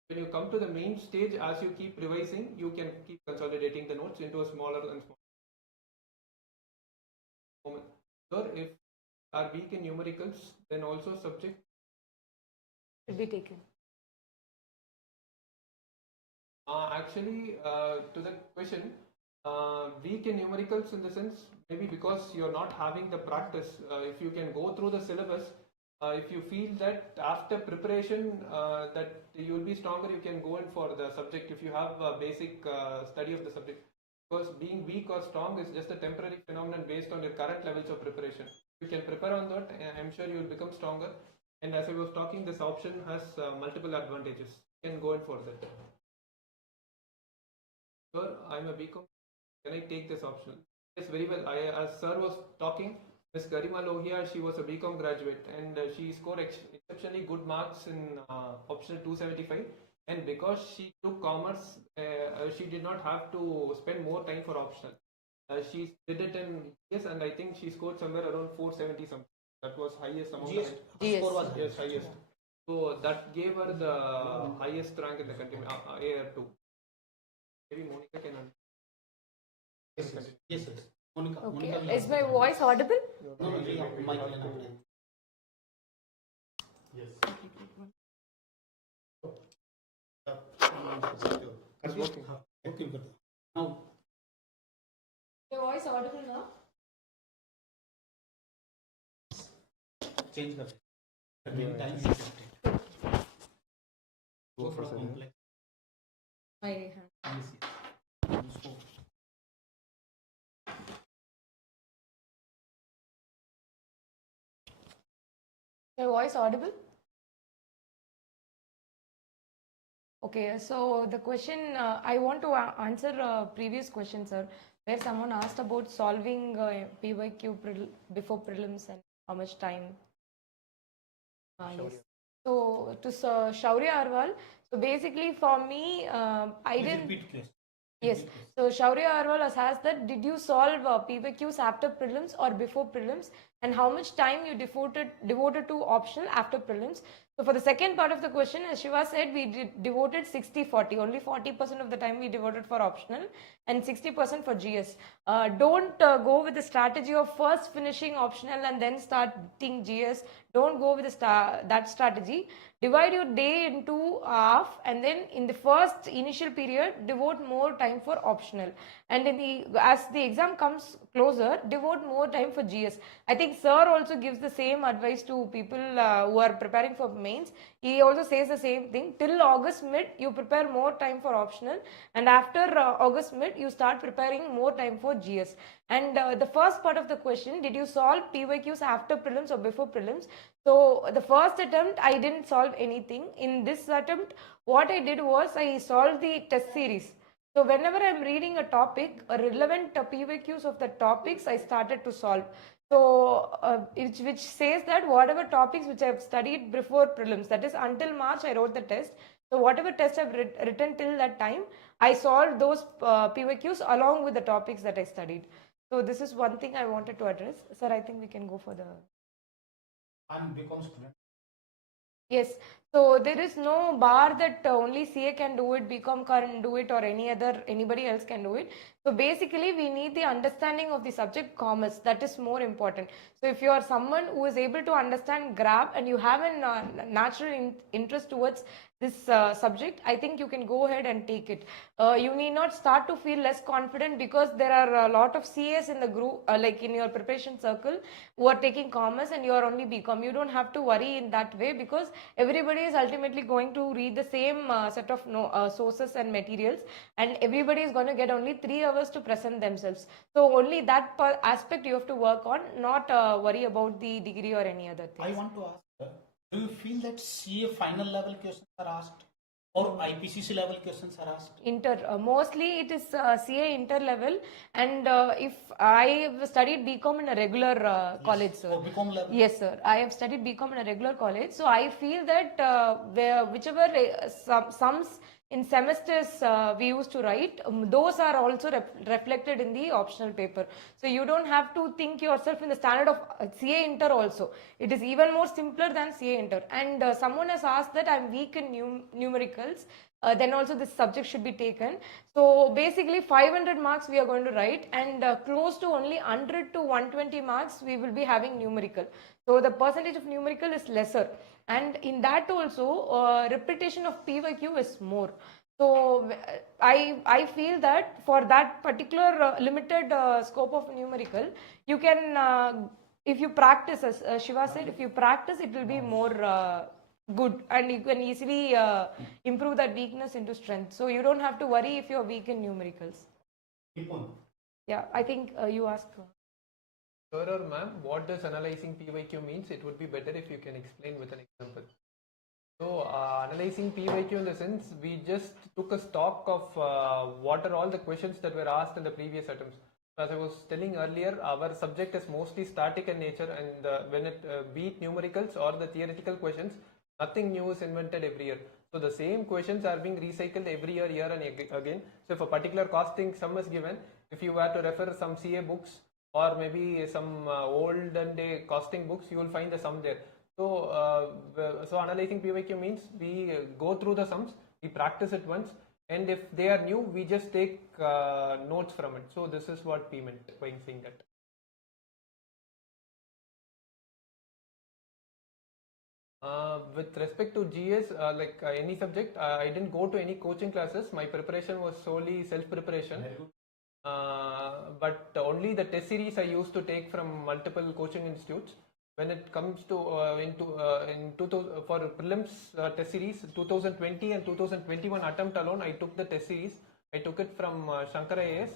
When you come to the main stage, as you keep revising, you can keep consolidating the notes into a smaller and smaller. Sir, if are weak in numericals, then also subject should be taken. Actually, to the question, weak in numericals in the sense, maybe because you're not having the practice. If you can go through the syllabus, if you feel that after preparation that you will be stronger, you can go in for the subject if you have a basic study of the subject. Because being weak or strong is just a temporary phenomenon based on your current levels of preparation. You can prepare on that, I'm sure you will become stronger. And as I was talking, this option has multiple advantages. You can go in for that. Sir, I'm a BCom. Can I take this option? Yes, very well. As sir was talking, Ms. Garima Lohia, she was a BCom graduate and she scored exceptionally good marks in optional 275. And because she took commerce, she did not have to spend more time for optional. She did it in GS and I think she scored somewhere around 470 something. That was highest amount. GS, GS. score was Yes, highest. So that gave her the highest rank in the country, AR2. Maybe Monica can answer. yes, yes, yes. Monica, Okay. Monica will Is my answer. voice audible? No, no, yeah, mic will not. Yes. It's working. Okay, good. Now, Your voice audible now? change the again time you shift it. Go for complex. I have. Yes, yes. So, Your voice audible? Okay, so the question I want to answer a previous question, sir, where someone asked about solving PYQ before prelims and how much time. Yes. So to Shaurya Arwal, so basically for me, I please didn't. repeat question. Yes. So Shaurya Arwal has asked that did you solve PYQs after prelims or before prelims, and how much time you devoted to optional after prelims? So for the second part of the question, as Shiva said, we devoted 60-40. Only 40% of the time we devoted for optional and 60% for GS. Don't go with the strategy of first finishing optional and then starting GS. Don't go with that strategy. Divide your day into half, and then in the first initial period, devote more time for optional. And as the exam comes closer, devote more time for GS. I think sir also gives the same advice to people who are preparing for mains. He also says the same thing. Till August mid, you prepare more time for optional, and after August mid, you start preparing more time for GS. And the first part of the question, did you solve PYQs after prelims or before prelims? So the first attempt, I didn't solve anything. In this attempt, what I did was I solved the test series. So whenever I'm reading a topic, a relevant PYQs of the topics, I started to solve. So which says that whatever topics which I've studied before prelims, that is until March, I wrote the test. So whatever test I've written till that time, I solved those PYQs along with the topics that I studied. So this is one thing I wanted to address. Sir, I think we can go for the... I'm BCom student. Yes, so there is no bar that only CA can do it, BCom can do it, or anybody else can do it. So basically, we need the understanding of the subject commerce. That is more important. So if you are someone who is able to understand graph and you have a natural interest towards this subject, I think you can go ahead and take it. You need not start to feel less confident because there are a lot of CAs in the group, like in your preparation circle, who are taking commerce and you are only BCom. You don't have to worry in that way because everybody is ultimately going to read the same set of sources and materials, and everybody is going to get only 3 hours to present themselves. So only that aspect you have to work on, not worry about the degree or any other thing. I want to ask, do you feel that CA final level questions are asked or IPCC level questions are asked? Mostly it is CA inter level, and if I have studied BCom in a regular college, sir. Or BCom level? Yes, sir. I have studied BCom in a regular college, so I feel that whichever sums in semesters we used to write, those are also reflected in the optional paper. So you don't have to think yourself in the standard of CA inter also. It is even more simpler than CA inter. And someone has asked that I'm weak in numericals. Then also this subject should be taken. So basically 500 marks we are going to write, and close to only 100 to 120 marks we will be having numerical. So the percentage of numerical is lesser, and in that also repetition of PYQ is more. So I feel that for that particular limited scope of numerical, you can if you practice, as Shiva said, if you practice, it will be more good, and you can easily improve that weakness into strength. So you don't have to worry if you're weak in numericals. Nipun. Yeah, I think you asked. Sir or ma'am, what does analyzing PYQ means? It would be better if you can explain with an example. So, analyzing PYQ in the sense, we just took a stock of what are all the questions that were asked in the previous attempts. As I was telling earlier, our subject is mostly static in nature, and when it be it numericals or the theoretical questions, nothing new is invented every year. So the same questions are being recycled every year and again. So if a particular costing sum is given, if you were to refer some CA books or maybe some olden day costing books, you will find the sum there. So analyzing PYQ means we go through the sums, we practice it once, and if they are new, we just take notes from it. So this is what we meant by saying that. With respect to GS, like any subject, I didn't go to any coaching classes. My preparation was solely self-preparation. But only the test series I used to take from multiple coaching institutes. When it comes to for prelims test series 2020 and 2021 attempt alone, I took the test series. I took it from Shankar IAS.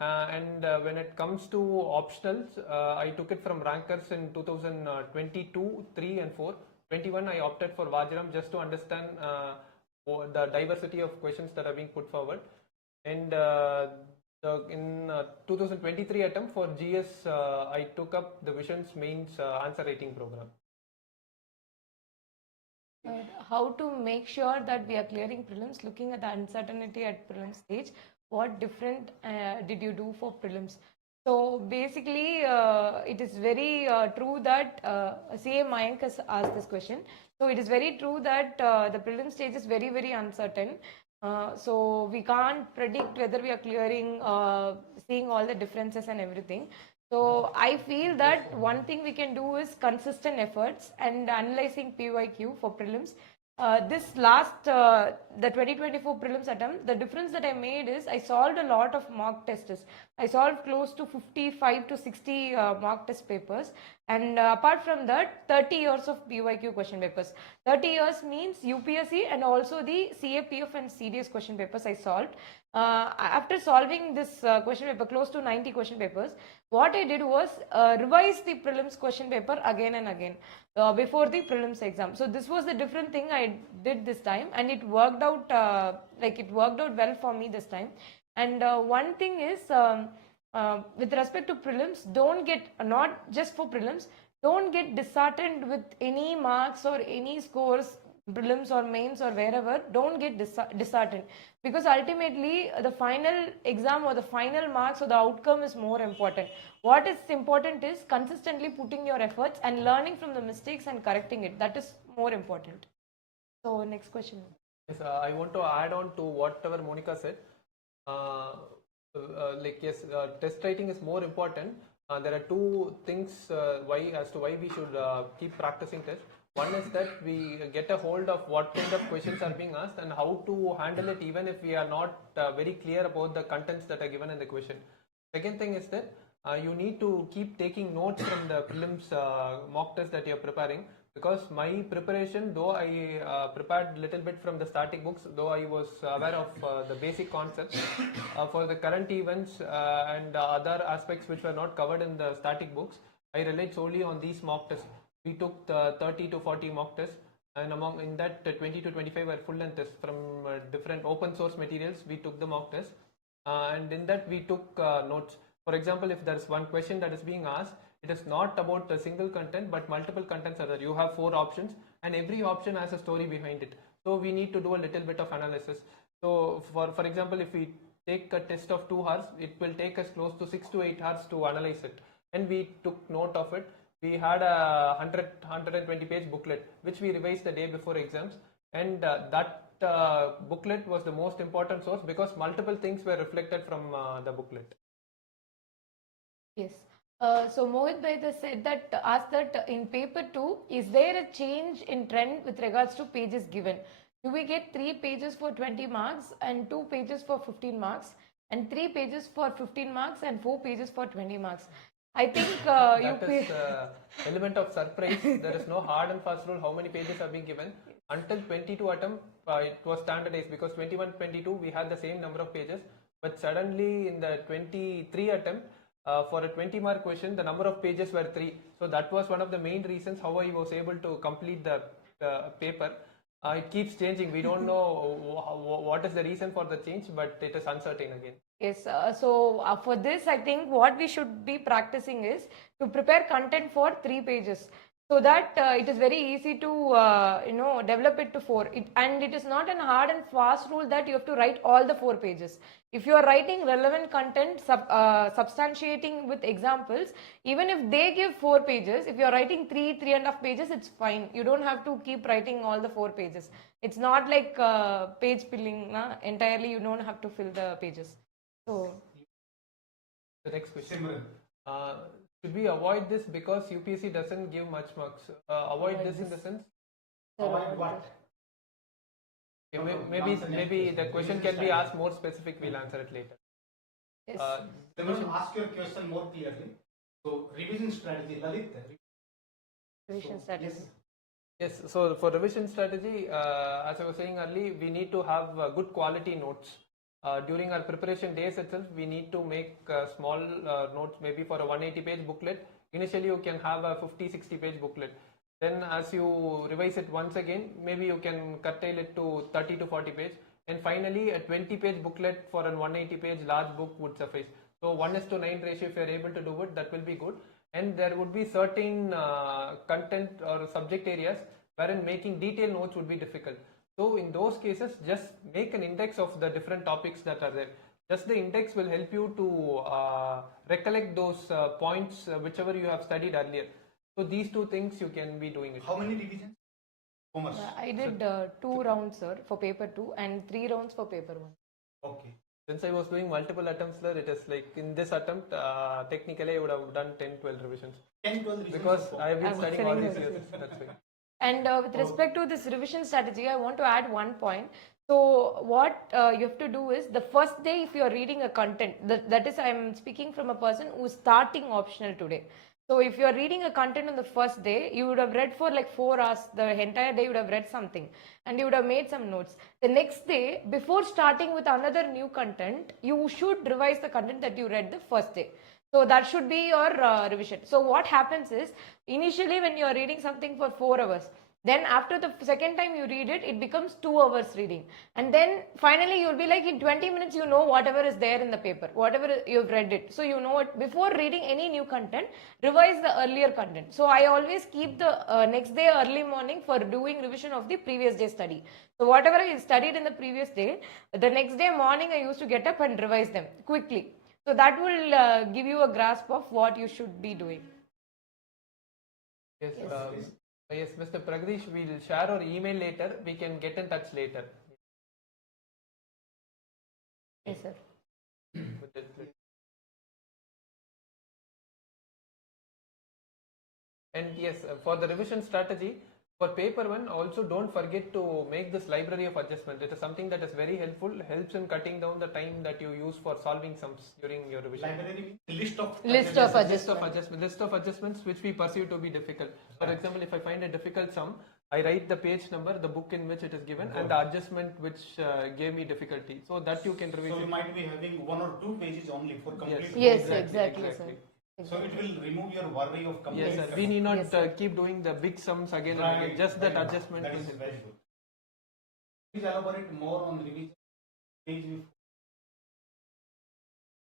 And when it comes to optionals, I took it from rankers in 2022, 3 and 4. 21 I opted for Vajram just to understand the diversity of questions that are being put forward. And in 2023 attempt for GS, I took up the Vision's mains answer writing program. How to make sure that we are clearing prelims, looking at the uncertainty at prelim stage, what different did you do for prelims? So basically, it is very true that CA Mayank has asked this question. So it is very true that the prelim stage is very, very uncertain. So we can't predict whether we are clearing, seeing all the differences and everything. So I feel that one thing we can do is consistent efforts and analyzing PYQ for prelims. This last, the 2024 prelims attempt, the difference that I made is I solved a lot of mock tests. I solved close to 55 to 60 mock test papers, and apart from that, 30 years of PYQ question papers. 30 years means UPSC and also the CAPF and CDS question papers I solved. After solving this question paper, close to 90 question papers, what I did was revise the prelims question paper again and again before the prelims exam. So this was the different thing I did this time, and it worked out well for me this time. And one thing is with respect to prelims, don't get, not just for prelims, don't get disheartened with any marks or any scores, prelims or mains or wherever. Don't get disheartened, because ultimately the final exam or the final marks or the outcome is more important. What is important is consistently putting your efforts and learning from the mistakes and correcting it. That is more important. So next question. Yes, I want to add on to whatever Monica said. Test writing is more important. There are two things why we should keep practicing tests. One is that we get a hold of what kind of questions are being asked and how to handle it, even if we are not very clear about the contents that are given in the question. Second thing is that you need to keep taking notes from the prelims mock test that you are preparing, because my preparation, though I prepared little bit from the static books, though I was aware of the basic concepts for the current events and other aspects which were not covered in the static books, I relied solely on these mock tests. We took the 30 to 40 mock tests, and in that 20 to 25 were full length tests from different open source materials. We took the mock tests, and in that we took notes. For example, if there is one question that is being asked, it is not about a single content, but multiple contents are there. You have 4 options, and every option has a story behind it. So we need to do a little bit of analysis. So for example, if we take a test of 2 hours, it will take us close to 6 to 8 hours to analyze it, and we took note of it. We had a 120 page booklet which we revised the day before exams, and that booklet was the most important source because multiple things were reflected from the booklet. Yes. So Mohit Bhai said that, asked that in paper 2, is there a change in trend with regards to pages given? Do we get 3 pages for 20 marks and 2 pages for 15 marks, and 3 pages for 15 marks and 4 pages for 20 marks? I think That is element of surprise. There is no hard and fast rule how many pages are being given. Until 22 attempt, it was standardized because 21, 22 we had the same number of pages. But suddenly in the 23 attempt, for a 20-mark question, the number of pages were 3. So that was one of the main reasons how I was able to complete the paper. It keeps changing. We don't know what is the reason for the change, but it is uncertain again. Yes, so for this, I think what we should be practicing is to prepare content for 3 pages, so that it is very easy to develop it to 4. And it is not an hard and fast rule that you have to write all the 4 pages. If you are writing relevant content, substantiating with examples, even if they give 4 pages, if you are writing 3.5 pages, it's fine. You don't have to keep writing all the 4 pages. It's not like page filling, entirely. You don't have to fill the pages. So, The next question. Simran. Should we avoid this because UPSC doesn't give much marks? Avoid this in the sense? Avoid what? Okay, No, maybe answer next maybe question. the question can be asked more specific. We'll answer it later. yes. Simran, ask your question more clearly. So, revision strategy, Lalit. Revision So, strategy. Yes, so for revision strategy, as I was saying earlier, we need to have good quality notes. During our preparation days itself, we need to make small notes, maybe for a 180-page booklet. Initially, you can have a 50-60-page booklet. Then as you revise it once again, maybe you can curtail it to 30 to 40 page. And finally, a 20-page booklet for a 180-page large book would suffice. So 1:9 ratio, if you are able to do it, that will be good. And there would be certain content or subject areas wherein making detailed notes would be difficult. So in those cases, just make an index of the different topics that are there. Just the index will help you to recollect those points whichever you have studied earlier. So these 2 things you can be doing it. How many revisions? Commerce. I did 2 rounds, sir, for paper 2 and 3 rounds for paper 1. Okay. Since I was doing multiple attempts there, it is like in this attempt, technically I would have done 10-12 revisions. 10, 12 revisions. Because of I have been I'm studying all studying these this. years. That's why. And with respect to this revision strategy, I want to add one point. So what you have to do is, the first day if you are reading a content, that is, I am speaking from a person who is starting optional today. So if you are reading a content on the first day, you would have read for like 4 hours, the entire day you would have read something and you would have made some notes. The next day, before starting with another new content, you should revise the content that you read the first day. So that should be your revision. So what happens is, initially when you are reading something for 4 hours, then after the second time you read it, it becomes 2 hours reading. And then finally you'll be like, in 20 minutes you know whatever is there in the paper, whatever you've read it. So you know it. Before reading any new content, revise the earlier content. So I always keep the next day early morning for doing revision of the previous day study. So whatever I studied in the previous day, the next day morning I used to get up and revise them quickly. So that will give you a grasp of what you should be doing. Yes, yes, Mr. Pragdish, we'll share our email later. We can get in touch later. Yes, sir. And yes, for the revision strategy, for paper 1, also don't forget to make this library of adjustment. It is something that is very helpful, helps in cutting down the time that you use for solving sums during your revision. Library means list of List of adjustments which we perceive to be difficult. For example, if I find a difficult sum, I write the page number, the book in which it is given, and the adjustment which gave me difficulty. So that you can revise. So you might be having 1 or 2 pages only for complete. Yes, exactly. Sir. So it will remove your worry of complete. Yes, sir. We need not keep doing the big sums again and again. Just that adjustment That will is help. very good. Please elaborate more on revision. Page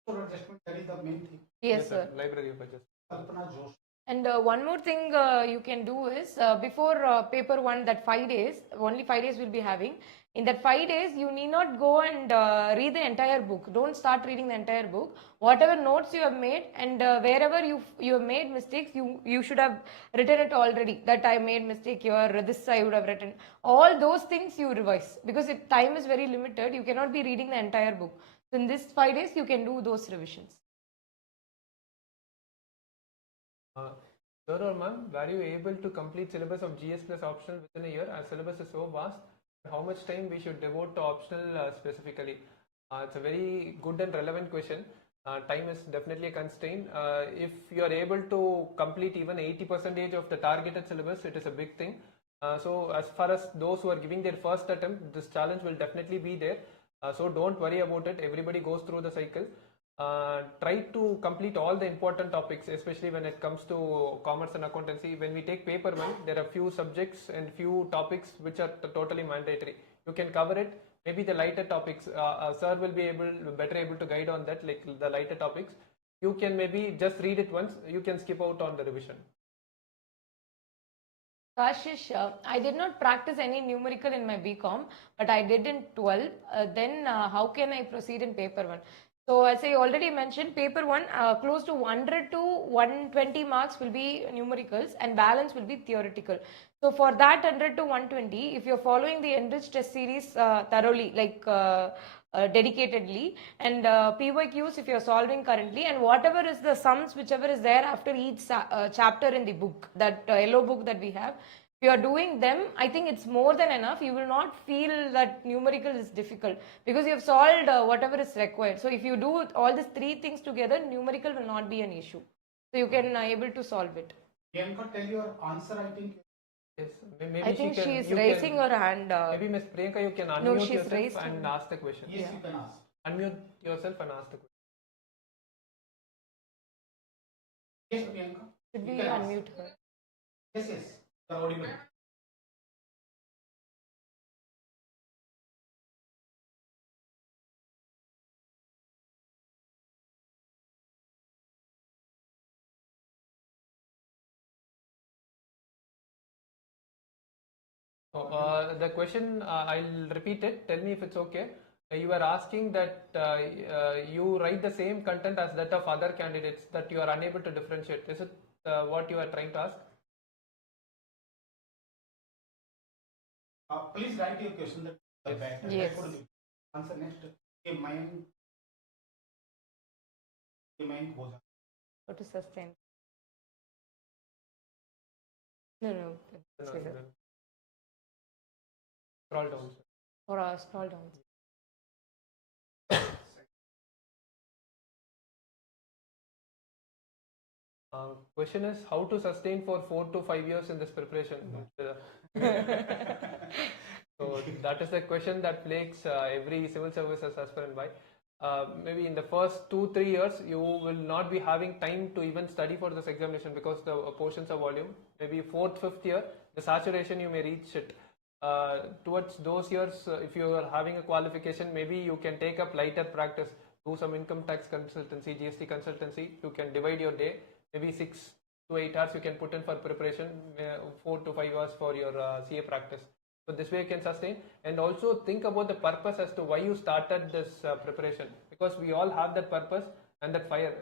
for adjustment, that is the main thing. Yes, sir. Library of adjustment. Kalpana Josh. And one more thing you can do is, before paper 1, that 5 days, only 5 days we'll be having. In that 5 days, you need not go and read the entire book. Don't start reading the entire book. Whatever notes you have made, and wherever you have made mistakes, you should have written it already. That I made mistake here, this I would have written. All those things you revise, because if time is very limited, you cannot be reading the entire book. So in this 5 days, you can do those revisions. Sir or ma'am, were you able to complete syllabus of GS plus optional within a year, as syllabus is so vast? How much time we should devote to optional specifically? It's a very good and relevant question. Time is definitely a constraint. If you are able to complete even 80% of the targeted syllabus, it is a big thing. So as far as those who are giving their first attempt, this challenge will definitely be there. So don't worry about it. Everybody goes through the cycle. Try to complete all the important topics, especially when it comes to commerce and accountancy. When we take paper one, there are few subjects and few topics which are totally mandatory. You can cover it. Maybe the lighter topics, sir will be better able to guide on that, like the lighter topics. You can maybe just read it once. You can skip out on the revision. Kashish, I did not practice any numerical in my BCom, but I did in 12. Then how can I proceed in paper 1? So as I already mentioned, paper 1, close to 100 to 120 marks will be numericals and balance will be theoretical. So for that 100 to 120, if you're following the enriched test series thoroughly, like dedicatedly, and PYQs if you're solving currently, and whatever is the sums, whichever is there after each chapter in the book, that yellow book that we have, if you are doing them, I think it's more than enough. You will not feel that numerical is difficult because you have solved whatever is required. So if you do all these three things together, numerical will not be an issue. So you can able to solve it. Priyanka, tell your answer, I think. Yes, maybe I think she is raising her hand. Maybe Ms. Priyanka, you can No, unmute she's yourself raised and ask the question. Yes, you can ask. Unmute yourself and ask the question. Yes, Priyanka. Should You we can ask. unmute her? Yes, yes. You are audible. The question, I'll repeat it. Tell me if it's okay. You are asking that you write the same content as that of other candidates, that you are unable to differentiate. Is it what you are trying to ask? Please write your question. Yes. Answer next. ये mind हो जाता. How to sustain? No. No. Scroll down. Or scroll down. Question is how to sustain for 4 to 5 years in this preparation. So that is the question that plagues every civil services aspirant by. Maybe in the first 2-3 years you will not be having time to even study for this examination because the portions are volume. Maybe 4th, 5th year, the saturation you may reach it. Towards those years, if you are having a qualification, maybe you can take up lighter practice, do some income tax consultancy, GST consultancy. You can divide your day. Maybe 6 to 8 hours you can put in for preparation, 4 to 5 hours for your CA practice. So this way you can sustain, and also think about the purpose as to why you started this preparation, because we all have that purpose and that fire.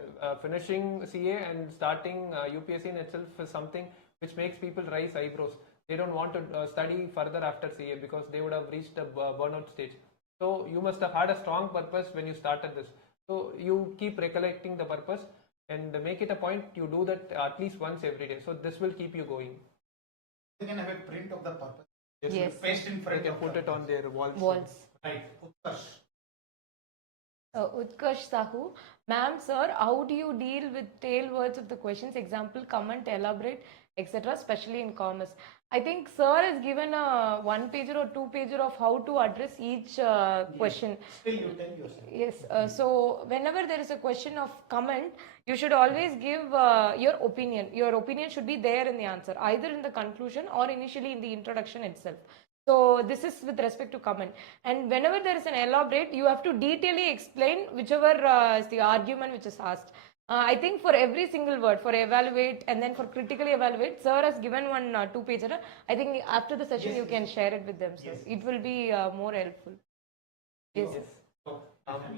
Finishing CA and starting UPSC in itself is something which makes people raise eyebrows. They don't want to study further after CA because they would have reached a burnout stage. So you must have had a strong purpose when you started this. So you keep recollecting the purpose and make it a point you do that at least once every day. So this will keep you going. You can have a print of the purpose. Yes. Paste in front. They can put it on their walls. Right. Utkarsh. Utkarsh Sahu. Ma'am, sir, how do you deal with tail words of the questions? Example, comment, elaborate, etc., especially in commerce. I think sir has given a 1-pager or 2-pager of how to address each question. Still you tell yourself. Yes. So whenever there is a question of comment, you should always give your opinion. Your opinion should be there in the answer, either in the conclusion or initially in the introduction itself. So this is with respect to comment. And whenever there is an elaborate, you have to detailedly explain whichever is the argument which is asked. I think for every single word, for evaluate and then for critically evaluate, sir has given one 2-pager. I think after the session you can share it with them, sir. It will be more helpful. Yes.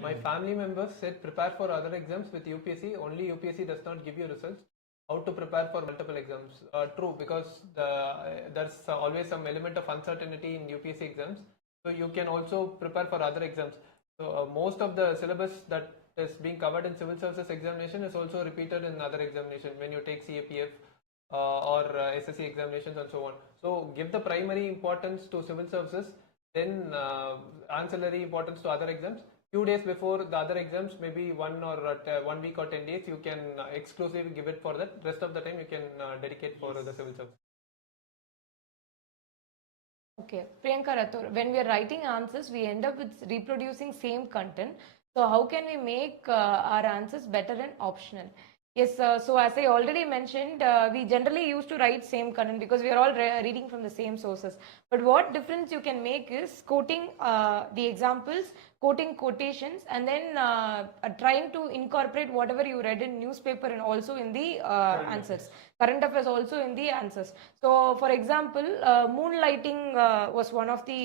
My family members said prepare for other exams with UPSC. Only UPSC does not give you results. How to prepare for multiple exams? True, because there's always some element of uncertainty in UPSC exams. So you can also prepare for other exams. So most of the syllabus that is being covered in civil services examination is also repeated in other examination when you take CAPF or SSC examinations and so on. So give the primary importance to civil services, then ancillary importance to other exams. few days before the other exams, maybe 1 week or 10 days, you can exclusively give it for that. Rest of the time you can dedicate for the civil service. Okay, Priyanka Rathore, when we are writing answers, we end up with reproducing same content. So how can we make our answers better and optional? Yes, so as I already mentioned, we generally used to write same content because we are all reading from the same sources. But what difference you can make is quoting the examples, quoting quotations, and then trying to incorporate whatever you read in newspaper and also in the answers. Current affairs also in the answers. So, for example, moonlighting was one of the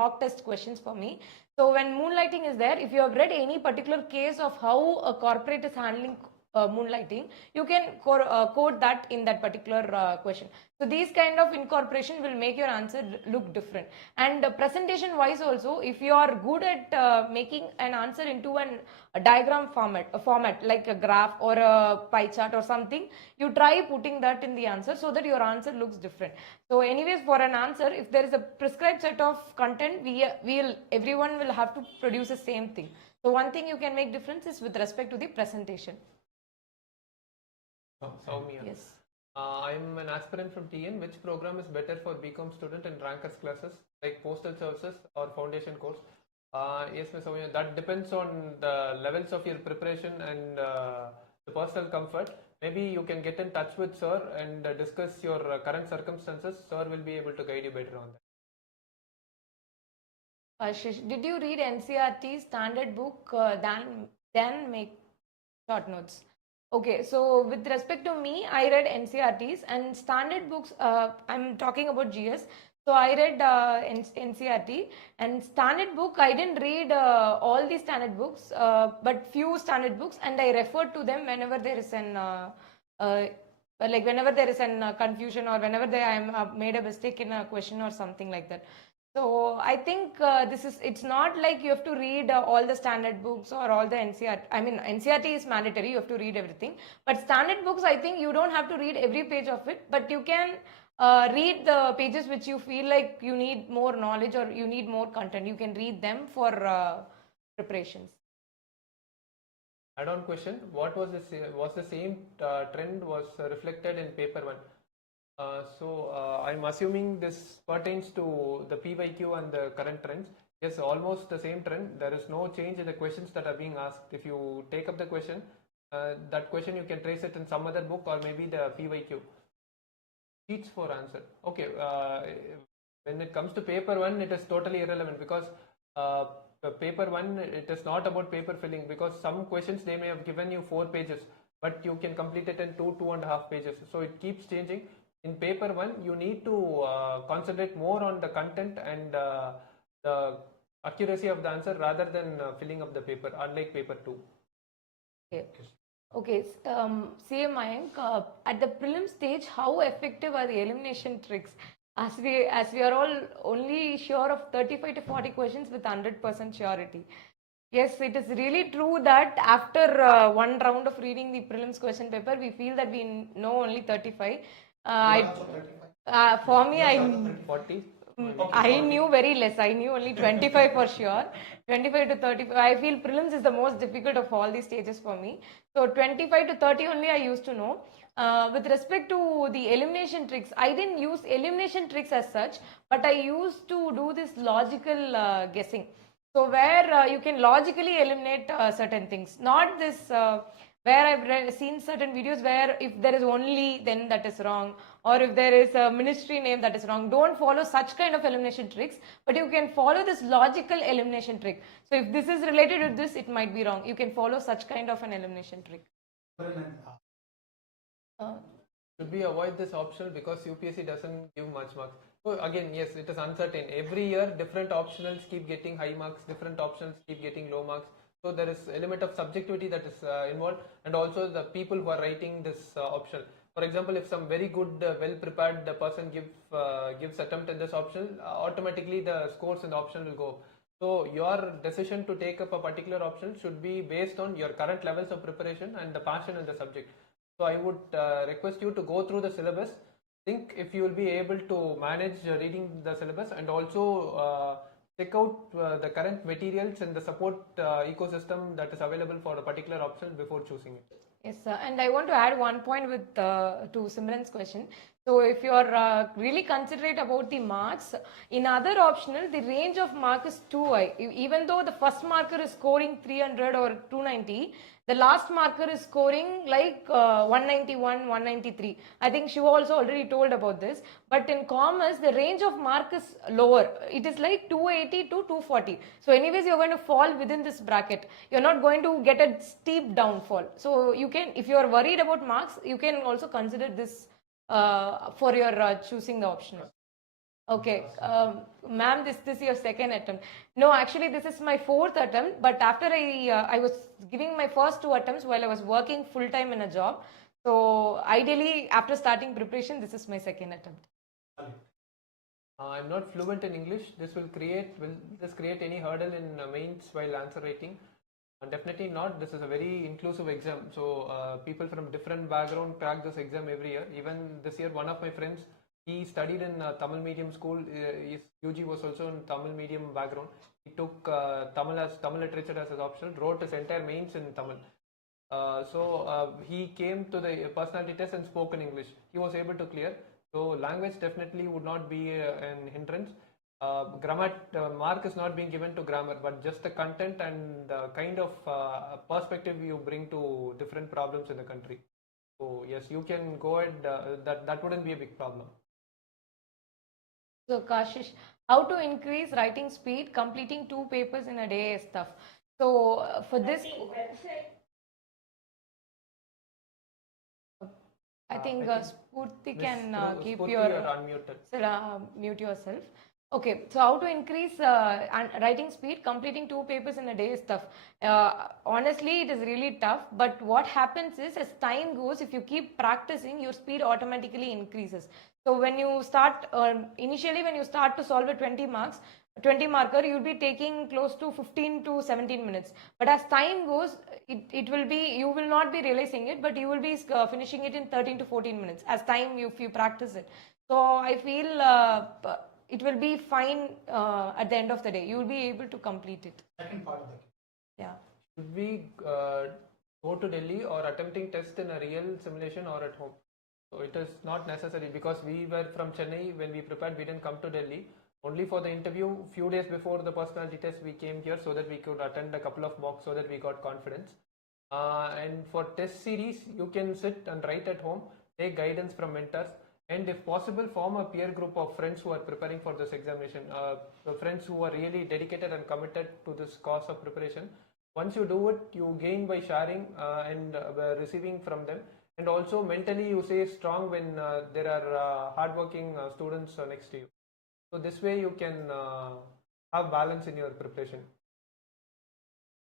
mock test questions for me. So, when moonlighting is there, if you have read any particular case of how a corporate is handling moonlighting, you can quote that in that particular question. So these kind of incorporation will make your answer look different. And presentation wise also, if you are good at making an answer into a diagram format like a graph or a pie chart or something, you try putting that in the answer so that your answer looks different. So anyways, for an answer, if there is a prescribed set of content, everyone will have to produce the same thing. So one thing you can make difference is with respect to the presentation. Soumya. Yes. I'm an aspirant from TN. Which program is better for BCom student and rankers classes like postal services or foundation course? Yes, Ms. Soumya, that depends on the levels of your preparation and the personal comfort. Maybe you can get in touch with sir and discuss your current circumstances. Sir will be able to guide you better on that. Did you read NCRT standard book then make short notes? Okay, so with respect to me, I read NCRTs and standard books. I'm talking about GS. So I read NCRT and standard book. I didn't read all the standard books, but few standard books, and I referred to them whenever there is whenever there is an confusion or whenever I am made a mistake in a question or something like that. So I think it's not like you have to read all the standard books or all the NCRT. I mean, NCRT is mandatory, you have to read everything. But standard books, I think you don't have to read every page of it, but you can read the pages which you feel like you need more knowledge or you need more content. You can read them for preparations. Add-on question: what was the same trend was reflected in paper 1? I'm assuming this pertains to the PYQ and the current trends. Yes, almost the same trend. There is no change in the questions that are being asked. If you take up the question, that question you can trace it in some other book or maybe the PYQ. Sheets for answer. Okay, when it comes to paper 1, it is totally irrelevant because paper 1, it is not about paper filling because some questions they may have given you 4 pages, but you can complete it in 2.5 pages. So it keeps changing. In paper 1, you need to concentrate more on the content and the accuracy of the answer rather than filling up the paper, unlike paper 2. Okay. Say Mayank, at the prelim stage, how effective are the elimination tricks? As we are all only sure of 35 to 40 questions with 100% surety. Yes, it is really true that after one round of reading the prelims question paper, we feel that we know only 35. For me, 40. I knew very less. I knew only 25 for sure. 25 to 35. I feel prelims is the most difficult of all these stages for me. So 25 to 30 only I used to know. With respect to the elimination tricks, I didn't use elimination tricks as such, but I used to do this logical guessing. So where you can logically eliminate certain things, not this where I've seen certain videos where if there is only, then that is wrong, or if there is a ministry name, that is wrong. Don't follow such kind of elimination tricks, but you can follow this logical elimination trick. So if this is related to this, it might be wrong. You can follow such kind of an elimination trick. Should we avoid this optional because UPSC doesn't give much marks? So again, yes, it is uncertain. Every year, different optionals keep getting high marks, different optionals keep getting low marks. So there is element of subjectivity that is involved, and also the people who are writing this option. For example, if some very good, well-prepared person gives attempt in this option, automatically the scores in the option will go. So your decision to take up a particular option should be based on your current levels of preparation and the passion in the subject. So I would request you to go through the syllabus. Think if you will be able to manage reading the syllabus and also check out the current materials and the support ecosystem that is available for a particular option before choosing it. Yes, sir. And I want to add one point with to Simran's question. So, if you are really considerate about the marks, in other optional, the range of mark is too high. Even though the first marker is scoring 300 or 290, the last marker is scoring like 191, 193. I think Shiva also already told about this. But in commerce, the range of mark is lower. It is like 280 to 240. So, anyways, you're going to fall within this bracket. You're not going to get a steep downfall. So, you can, if you are worried about marks, you can also consider this for your choosing the optional. Okay, ma'am, this is your second attempt. No, actually, this is my fourth attempt. But after I was giving my first two attempts while I was working full time in a job. So ideally, after starting preparation, this is my second attempt. I'm not fluent in English. Will this create any hurdle in mains while answer writing? Definitely not. This is a very inclusive exam. So people from different background crack this exam every year. Even this year, one of my friends, he studied in Tamil medium school. His UG was also in Tamil medium background. He took Tamil literature as his option, wrote his entire mains in Tamil. So he came to the personality test and spoke in English. He was able to clear. So language definitely would not be an hindrance. Mark is not being given to grammar, but just the content and the kind of perspective you bring to different problems in the country. So yes, you can go ahead. That wouldn't be a big problem. So Kashish, how to increase writing speed? Completing 2 papers in a day is tough. So for this, I think Spurti can keep Spurti, your you're unmuted. mute yourself. Okay, so how to increase writing speed? Completing 2 papers in a day is tough. Honestly, it is really tough. But what happens is, as time goes, if you keep practicing, your speed automatically increases. So when you start, initially when you start to solve a 20 marker, you'll be taking close to 15 to 17 minutes. But as time goes, it will be, you will not be realizing it, but you will be finishing it in 13 to 14 minutes as time if you practice it. So I feel it will be fine at the end of the day. You will be able to complete it. Second part of the Yeah. Should we go to Delhi or attempting test in a real simulation or at home? So it is not necessary because we were from Chennai. When we prepared, we didn't come to Delhi. Only for the interview, few days before the personality test, we came here so that we could attend a couple of mocks so that we got confidence. And for test series, you can sit and write at home, take guidance from mentors, and if possible, form a peer group of friends who are preparing for this examination, friends who are really dedicated and committed to this cause of preparation. Once you do it, you gain by sharing and receiving from them. And also mentally, you stay strong when there are hardworking students next to you. So this way you can have balance in your preparation.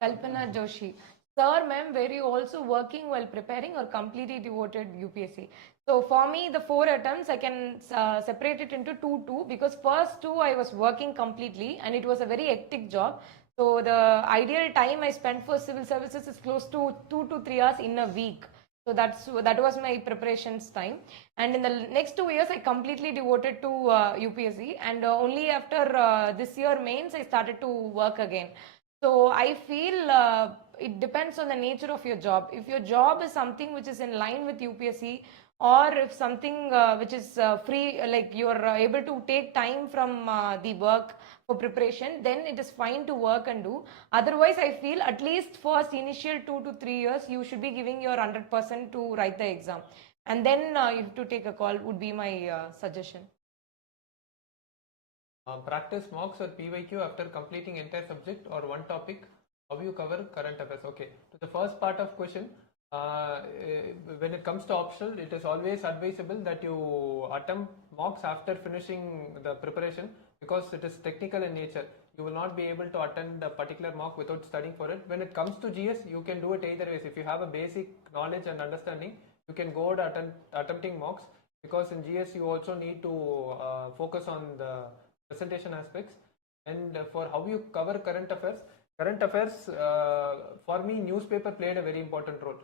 Kalpana Joshi. Sir, ma'am, were you also working while preparing or completely devoted UPSC? So for me, the 4 attempts, I can separate it into 2 because first 2 I was working completely and it was a very hectic job. So the ideal time I spent for civil services is close to 2 to 3 hours in a week. So that was my preparations time. And in the next 2 years, I completely devoted to UPSC. And only after this year mains, I started to work again. So I feel it depends on the nature of your job. If your job is something which is in line with UPSC, or if something which is free, like you are able to take time from the work for preparation, then it is fine to work and do. Otherwise, I feel at least first initial 2 to 3 years, you should be giving your 100% to write the exam. And then you have to take a call would be my suggestion. Practice mocks or PYQ after completing entire subject or one topic. How you cover current affairs? Okay. To the first part of question, when it comes to optional, it is always advisable that you attempt mocks after finishing the preparation because it is technical in nature. You will not be able to attend a particular mock without studying for it. When it comes to GS, you can do it either ways. If you have a basic knowledge and understanding, you can go attempting mocks because in GS you also need to focus on the presentation aspects. And for how you cover current affairs, for me, newspaper played a very important role.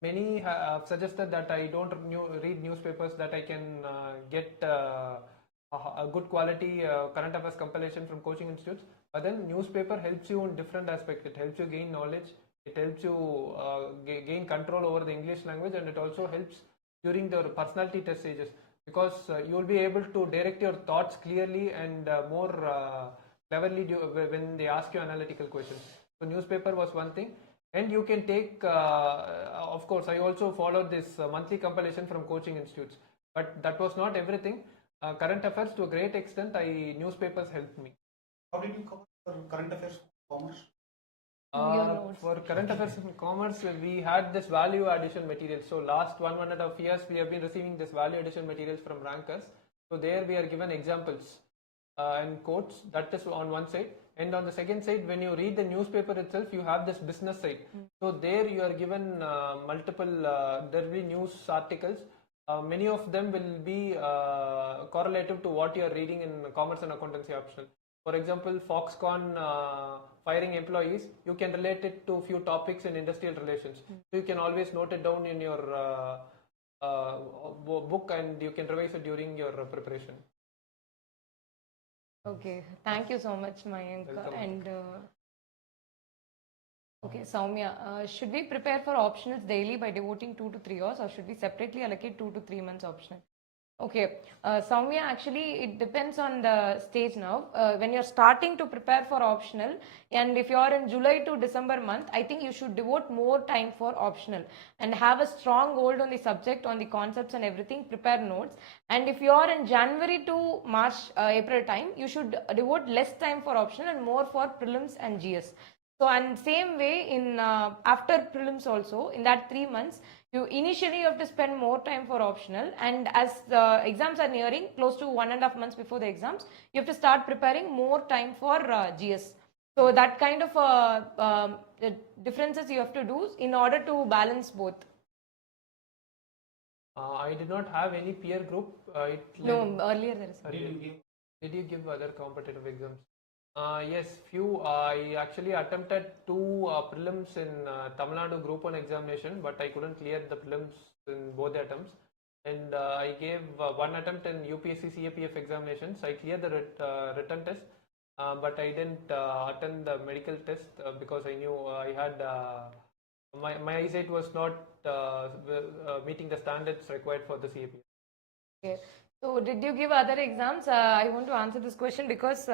Many have suggested that I don't read newspapers, that I can get a good quality current affairs compilation from coaching institutes. But then newspaper helps you in different aspects. It helps you gain knowledge. It helps you gain control over the English language, and it also helps during the personality test stages, because you will be able to direct your thoughts clearly and more cleverly when they ask you analytical questions. So newspaper was one thing, and you can take, of course, I also followed this monthly compilation from coaching institutes, but that was not everything. Current affairs, to a great extent, newspapers helped me. How did you cover for current affairs commerce? For current affairs and commerce, we had this value addition material. So last 1.5 years, we have been receiving this value addition materials from rankers. So there we are given examples and quotes. That is on one side, and on the second side, when you read the newspaper itself, you have this business side. So there you are given multiple. There will be news articles. Many of them will be correlative to what you are reading in commerce and accountancy optional. For example, Foxconn firing employees, you can relate it to few topics in industrial relations. So you can always note it down in your book, and you can revise it during your preparation. Okay, thank you so much, Mayank. Welcome. And okay, Soumya, should we prepare for optionals daily by devoting 2 to 3 hours, or should we separately allocate 2 to 3 months optional? Okay, Soumya, actually it depends on the stage now. When you're starting to prepare for optional, and if you're in July to December month, I think you should devote more time for optional and have a strong hold on the subject, on the concepts and everything, prepare notes. And if you're in January to March, April time, you should devote less time for optional and more for prelims and GS. So, and same way in after prelims also, in that 3 months, you initially have to spend more time for optional, and as the exams are nearing, close to 1.5 months before the exams, you have to start preparing more time for GS. So that kind of differences you have to do in order to balance both. I did not have any peer group. No, earlier there is. Did you give other competitive exams? Yes, few. I actually attempted 2 prelims in Tamil Nadu Group 1 examination, but I couldn't clear the prelims in both the attempts. And I gave 1 attempt in UPSC CAPF examinations. I cleared the written test, but I didn't attend the medical test because I knew I had my eyesight was not meeting the standards required for the CAPF. Okay. So did you give other exams? I want to answer this question because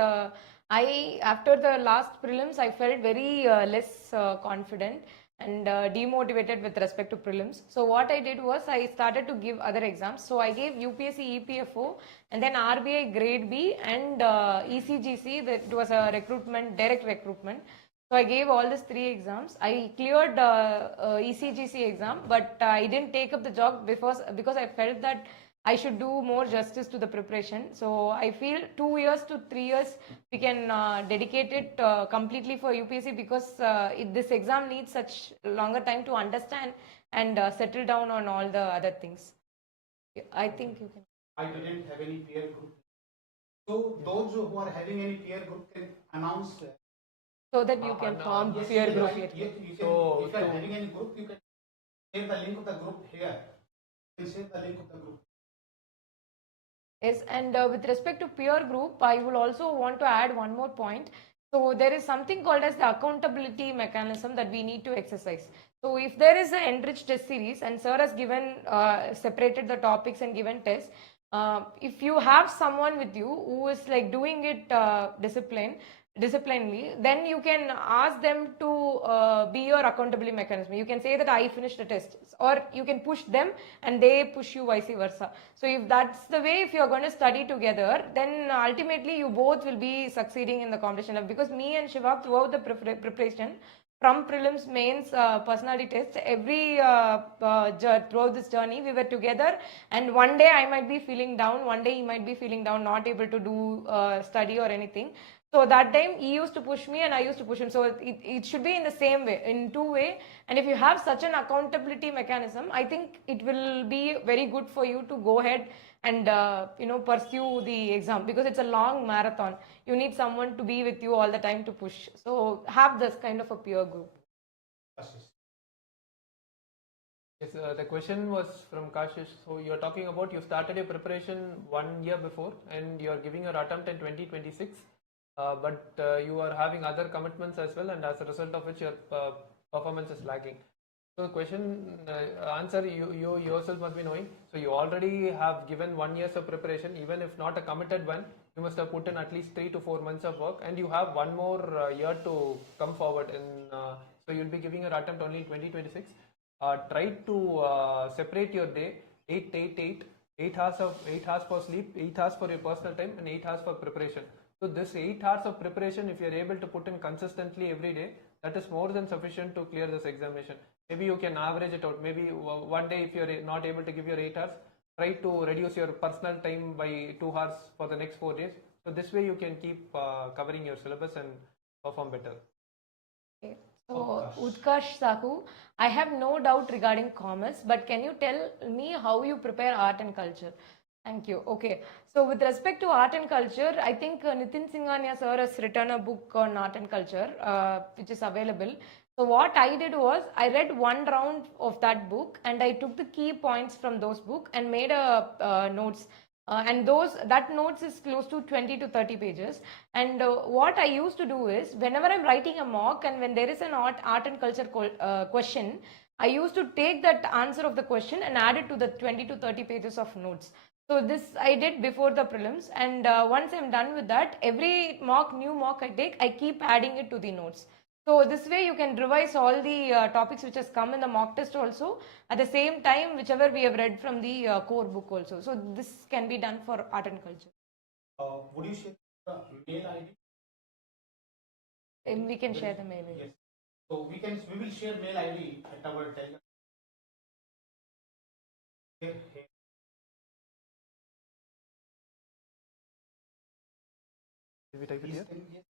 after the last prelims, I felt very less confident and demotivated with respect to prelims. So what I did was I started to give other exams. So I gave UPSC EPFO and then RBI Grade B and ECGC. That was a direct recruitment. So I gave all these 3 exams. I cleared ECGC exam, but I didn't take up the job because I felt that I should do more justice to the preparation. So I feel 2 years to 3 years we can dedicate it completely for UPSC, because this exam needs such longer time to understand and settle down on all the other things. I think you can. I didn't have any peer group. So those who are having any peer group can announce. So that you can form Yes, peer you group. can, if you are having any group, you can share the link of the group here. You can share the link of the group. Yes, and with respect to peer group, I will also want to add one more point. So there is something called as the accountability mechanism that we need to exercise. So if there is an enriched test series and sir has given, separated the topics and given tests, if you have someone with you who is like doing it disciplinedly, then you can ask them to be your accountability mechanism. You can say that I finished the test, or you can push them and they push you, vice versa. So if that's the way, if you're going to study together, then ultimately you both will be succeeding in the competition. Because me and Shiva, throughout the preparation, from prelims, mains, personality tests, every throughout this journey, we were together. And one day I might be feeling down, one day he might be feeling down, not able to do study or anything. So that time he used to push me and I used to push him. So it should be in the same way, in 2 way. And if you have such an accountability mechanism, I think it will be very good for you to go ahead and pursue the exam, because it's a long marathon. You need someone to be with you all the time to push. So have this kind of a peer group. Yes, the question was from Kashish. So you're talking about you started your preparation 1 year before and you're giving your attempt in 2026. but you are having other commitments as well, and as a result of which your performance is lacking. So the question answer you yourself must be knowing. So you already have given 1 year of preparation, even if not a committed one. You must have put in at least 3 to 4 months of work, and you have one more year to come forward. So you'll be giving your attempt only in 2026. Try to separate your day 8 hours for sleep, 8 hours for your personal time, and 8 hours for preparation. So this 8 hours of preparation, if you are able to put in consistently every day, that is more than sufficient to clear this examination. Maybe you can average it out. Maybe one day, if you are not able to give your 8 hours, try to reduce your personal time by 2 hours for the next 4 days. So this way you can keep covering your syllabus and perform better. Okay. So, Utkarsh Sahu, I have no doubt regarding commerce, but can you tell me how you prepare art and culture? Thank you. Okay. So, with respect to art and culture, I think Nitin Singhania sir has written a book on art and culture, which is available. So, what I did was I read one round of that book and I took the key points from those book and made a notes. And that notes is close to 20 to 30 pages. And what I used to do is whenever I'm writing a mock and when there is an art and culture question, I used to take that answer of the question and add it to the 20 to 30 pages of notes. So this I did before the prelims, and once I'm done with that, every new mock I take, I keep adding it to the notes. So this way you can revise all the topics which has come in the mock test also at the same time whichever we have read from the core book also. So this can be done for art and culture. Would you share the mail ID? We can share the mail ID. Yes. So we will share mail ID at our Telegram. Here. Did we type it here? Yes.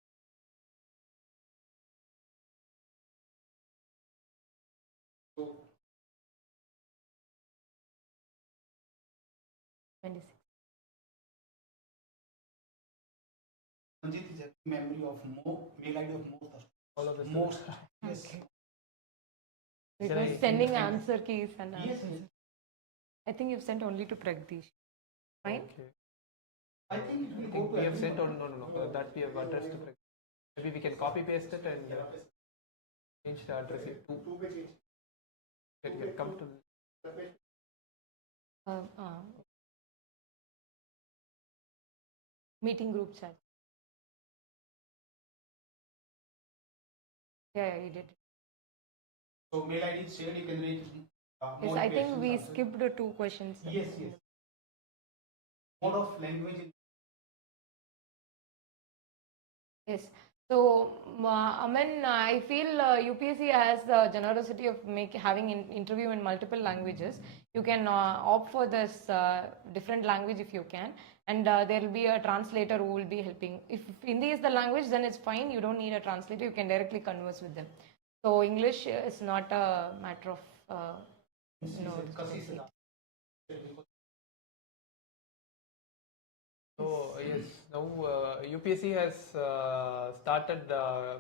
So 26. Sanjit is a memory of mail ID of most. All of this. Most. Yes. Okay. Because sending answer keys and Yes. answers. I think you've sent only to Pragdish. Fine. Okay. I think it will go to We have sent everyone. on no. That we have addressed to Pragdish. Maybe we can copy paste it and change the address here. Can come to Meeting group chat. Yeah, you did. So mail ID is shared. You can read. Yes, more I think questions we also. skipped the 2 questions. Yes. Mode of language. Yes. So, Aman, I feel UPSC has the generosity of having an interview in multiple languages. You can opt for this different language if you can, and there will be a translator who will be helping. If Hindi is the language, then it's fine. You don't need a translator. You can directly converse with them. So, English is not a matter of difficulty. So yes, now UPSC has started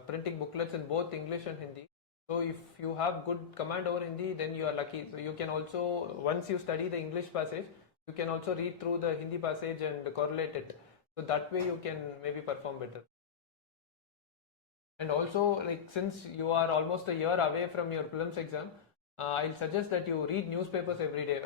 printing booklets in both English and Hindi. So if you have good command over Hindi, then you are lucky. So you can also, once you study the English passage, you can also read through the Hindi passage and correlate it. So that way you can maybe perform better. And also, like, since you are almost a year away from your prelims exam, I'll suggest that you read newspapers every day,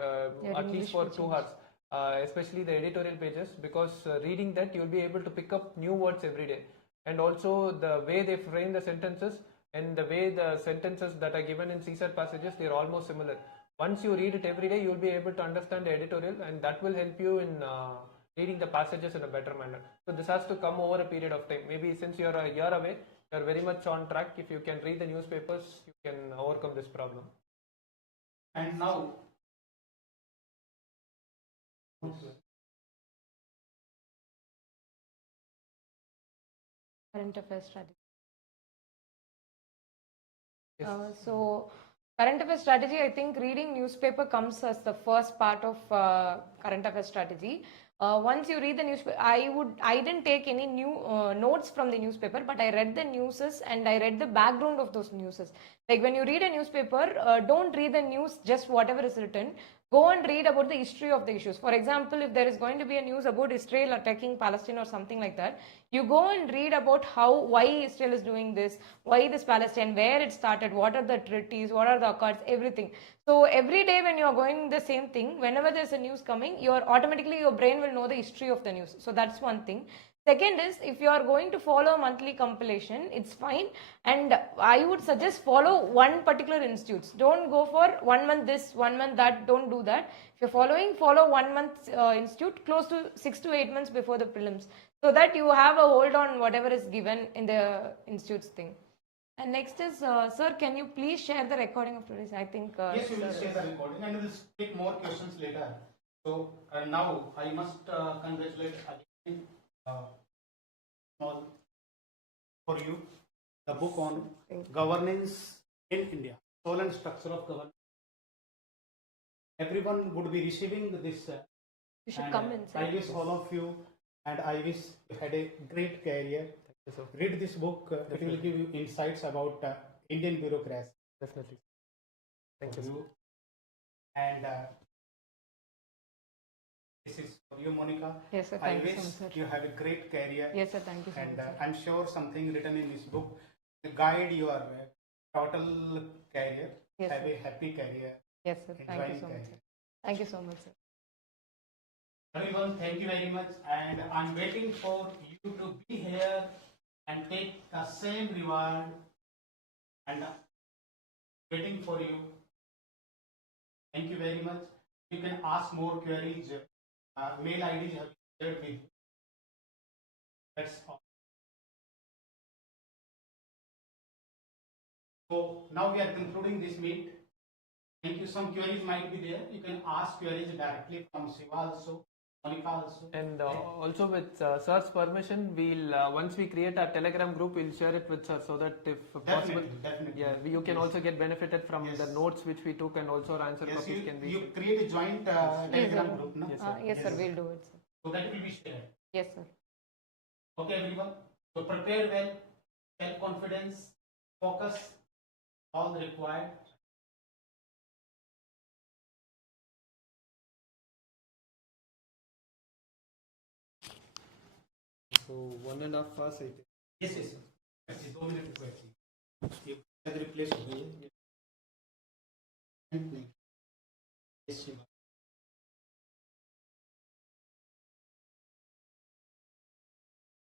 at least for 2 hours. Especially the editorial pages, because reading that you'll be able to pick up new words every day, and also the way they frame the sentences and the way the sentences that are given in CSAT passages, they're almost similar. Once you read it every day, you'll be able to understand the editorial, and that will help you in reading the passages in a better manner. So this has to come over a period of time. Maybe since you're a year away, you're very much on track. If you can read the newspapers, you can overcome this problem. And now Current affairs strategy. Yes. So, current affairs strategy, I think reading newspaper comes as the first part of current affairs strategy. Once you read the newspaper, I didn't take any new notes from the newspaper, but I read the newses and I read the background of those newses. Like when you read a newspaper, don't read the news just whatever is written. Go and read about the history of the issues. For example, if there is going to be a news about Israel attacking Palestine or something like that, you go and read about why Israel is doing this, why this Palestine, where it started, what are the treaties, what are the accords, everything. So every day when you are going the same thing, whenever there's a news coming, automatically your brain will know the history of the news. So that's one thing. Second is, if you are going to follow monthly compilation, it's fine. And I would suggest follow one particular institutes. Don't go for 1 month this, 1 month that. Don't do that. If you're follow 1 month institute close to 6 to 8 months before the prelims, so that you have a hold on whatever is given in the institute's thing. And next is, sir, can you please share the recording of today's? I think. Yes, we will share the recording and we will take more questions later. So now I must congratulate again for you the book on governance in India, soul and structure of governance. Everyone would be receiving this. You should come inside. I wish all of you, and I wish you had a great career. Read this book. It will give you insights about Indian bureaucracy. Definitely. Thank you. And this is for you, Monica. Yes, sir. I Thank you wish so much, sir. you have a great career. Yes, sir. Thank you so And much. I'm sure something written in this book to guide your total career. Yes, have sir. a happy career. Yes, sir. Thank you enjoying so much, career. sir. Thank you so much, sir. Everyone, thank you very much. And I'm waiting for you to be here and take the same reward. And waiting for you. Thank you very much. You can ask more queries. Mail IDs have been shared with you. That's all. So now we are concluding this meet. Thank you. Some queries might be there. You can ask queries directly from Siva also, Monica also. And also with sir's permission, we'll once we create our Telegram group, we'll share it with sir so that if possible, Definitely. yeah, you can Yes. also get benefited from Yes. the notes which we took, and also our answer Yes, copies can be. you create a joint Telegram group, no? Yes, sir. Yes, sir. We'll do it, sir. So that will be shared. Yes, sir. Okay, everyone. So prepare well, self-confidence, focus, all required. So 1.5 hours, I think. Yes, yes, sir. 2 minutes. You can replace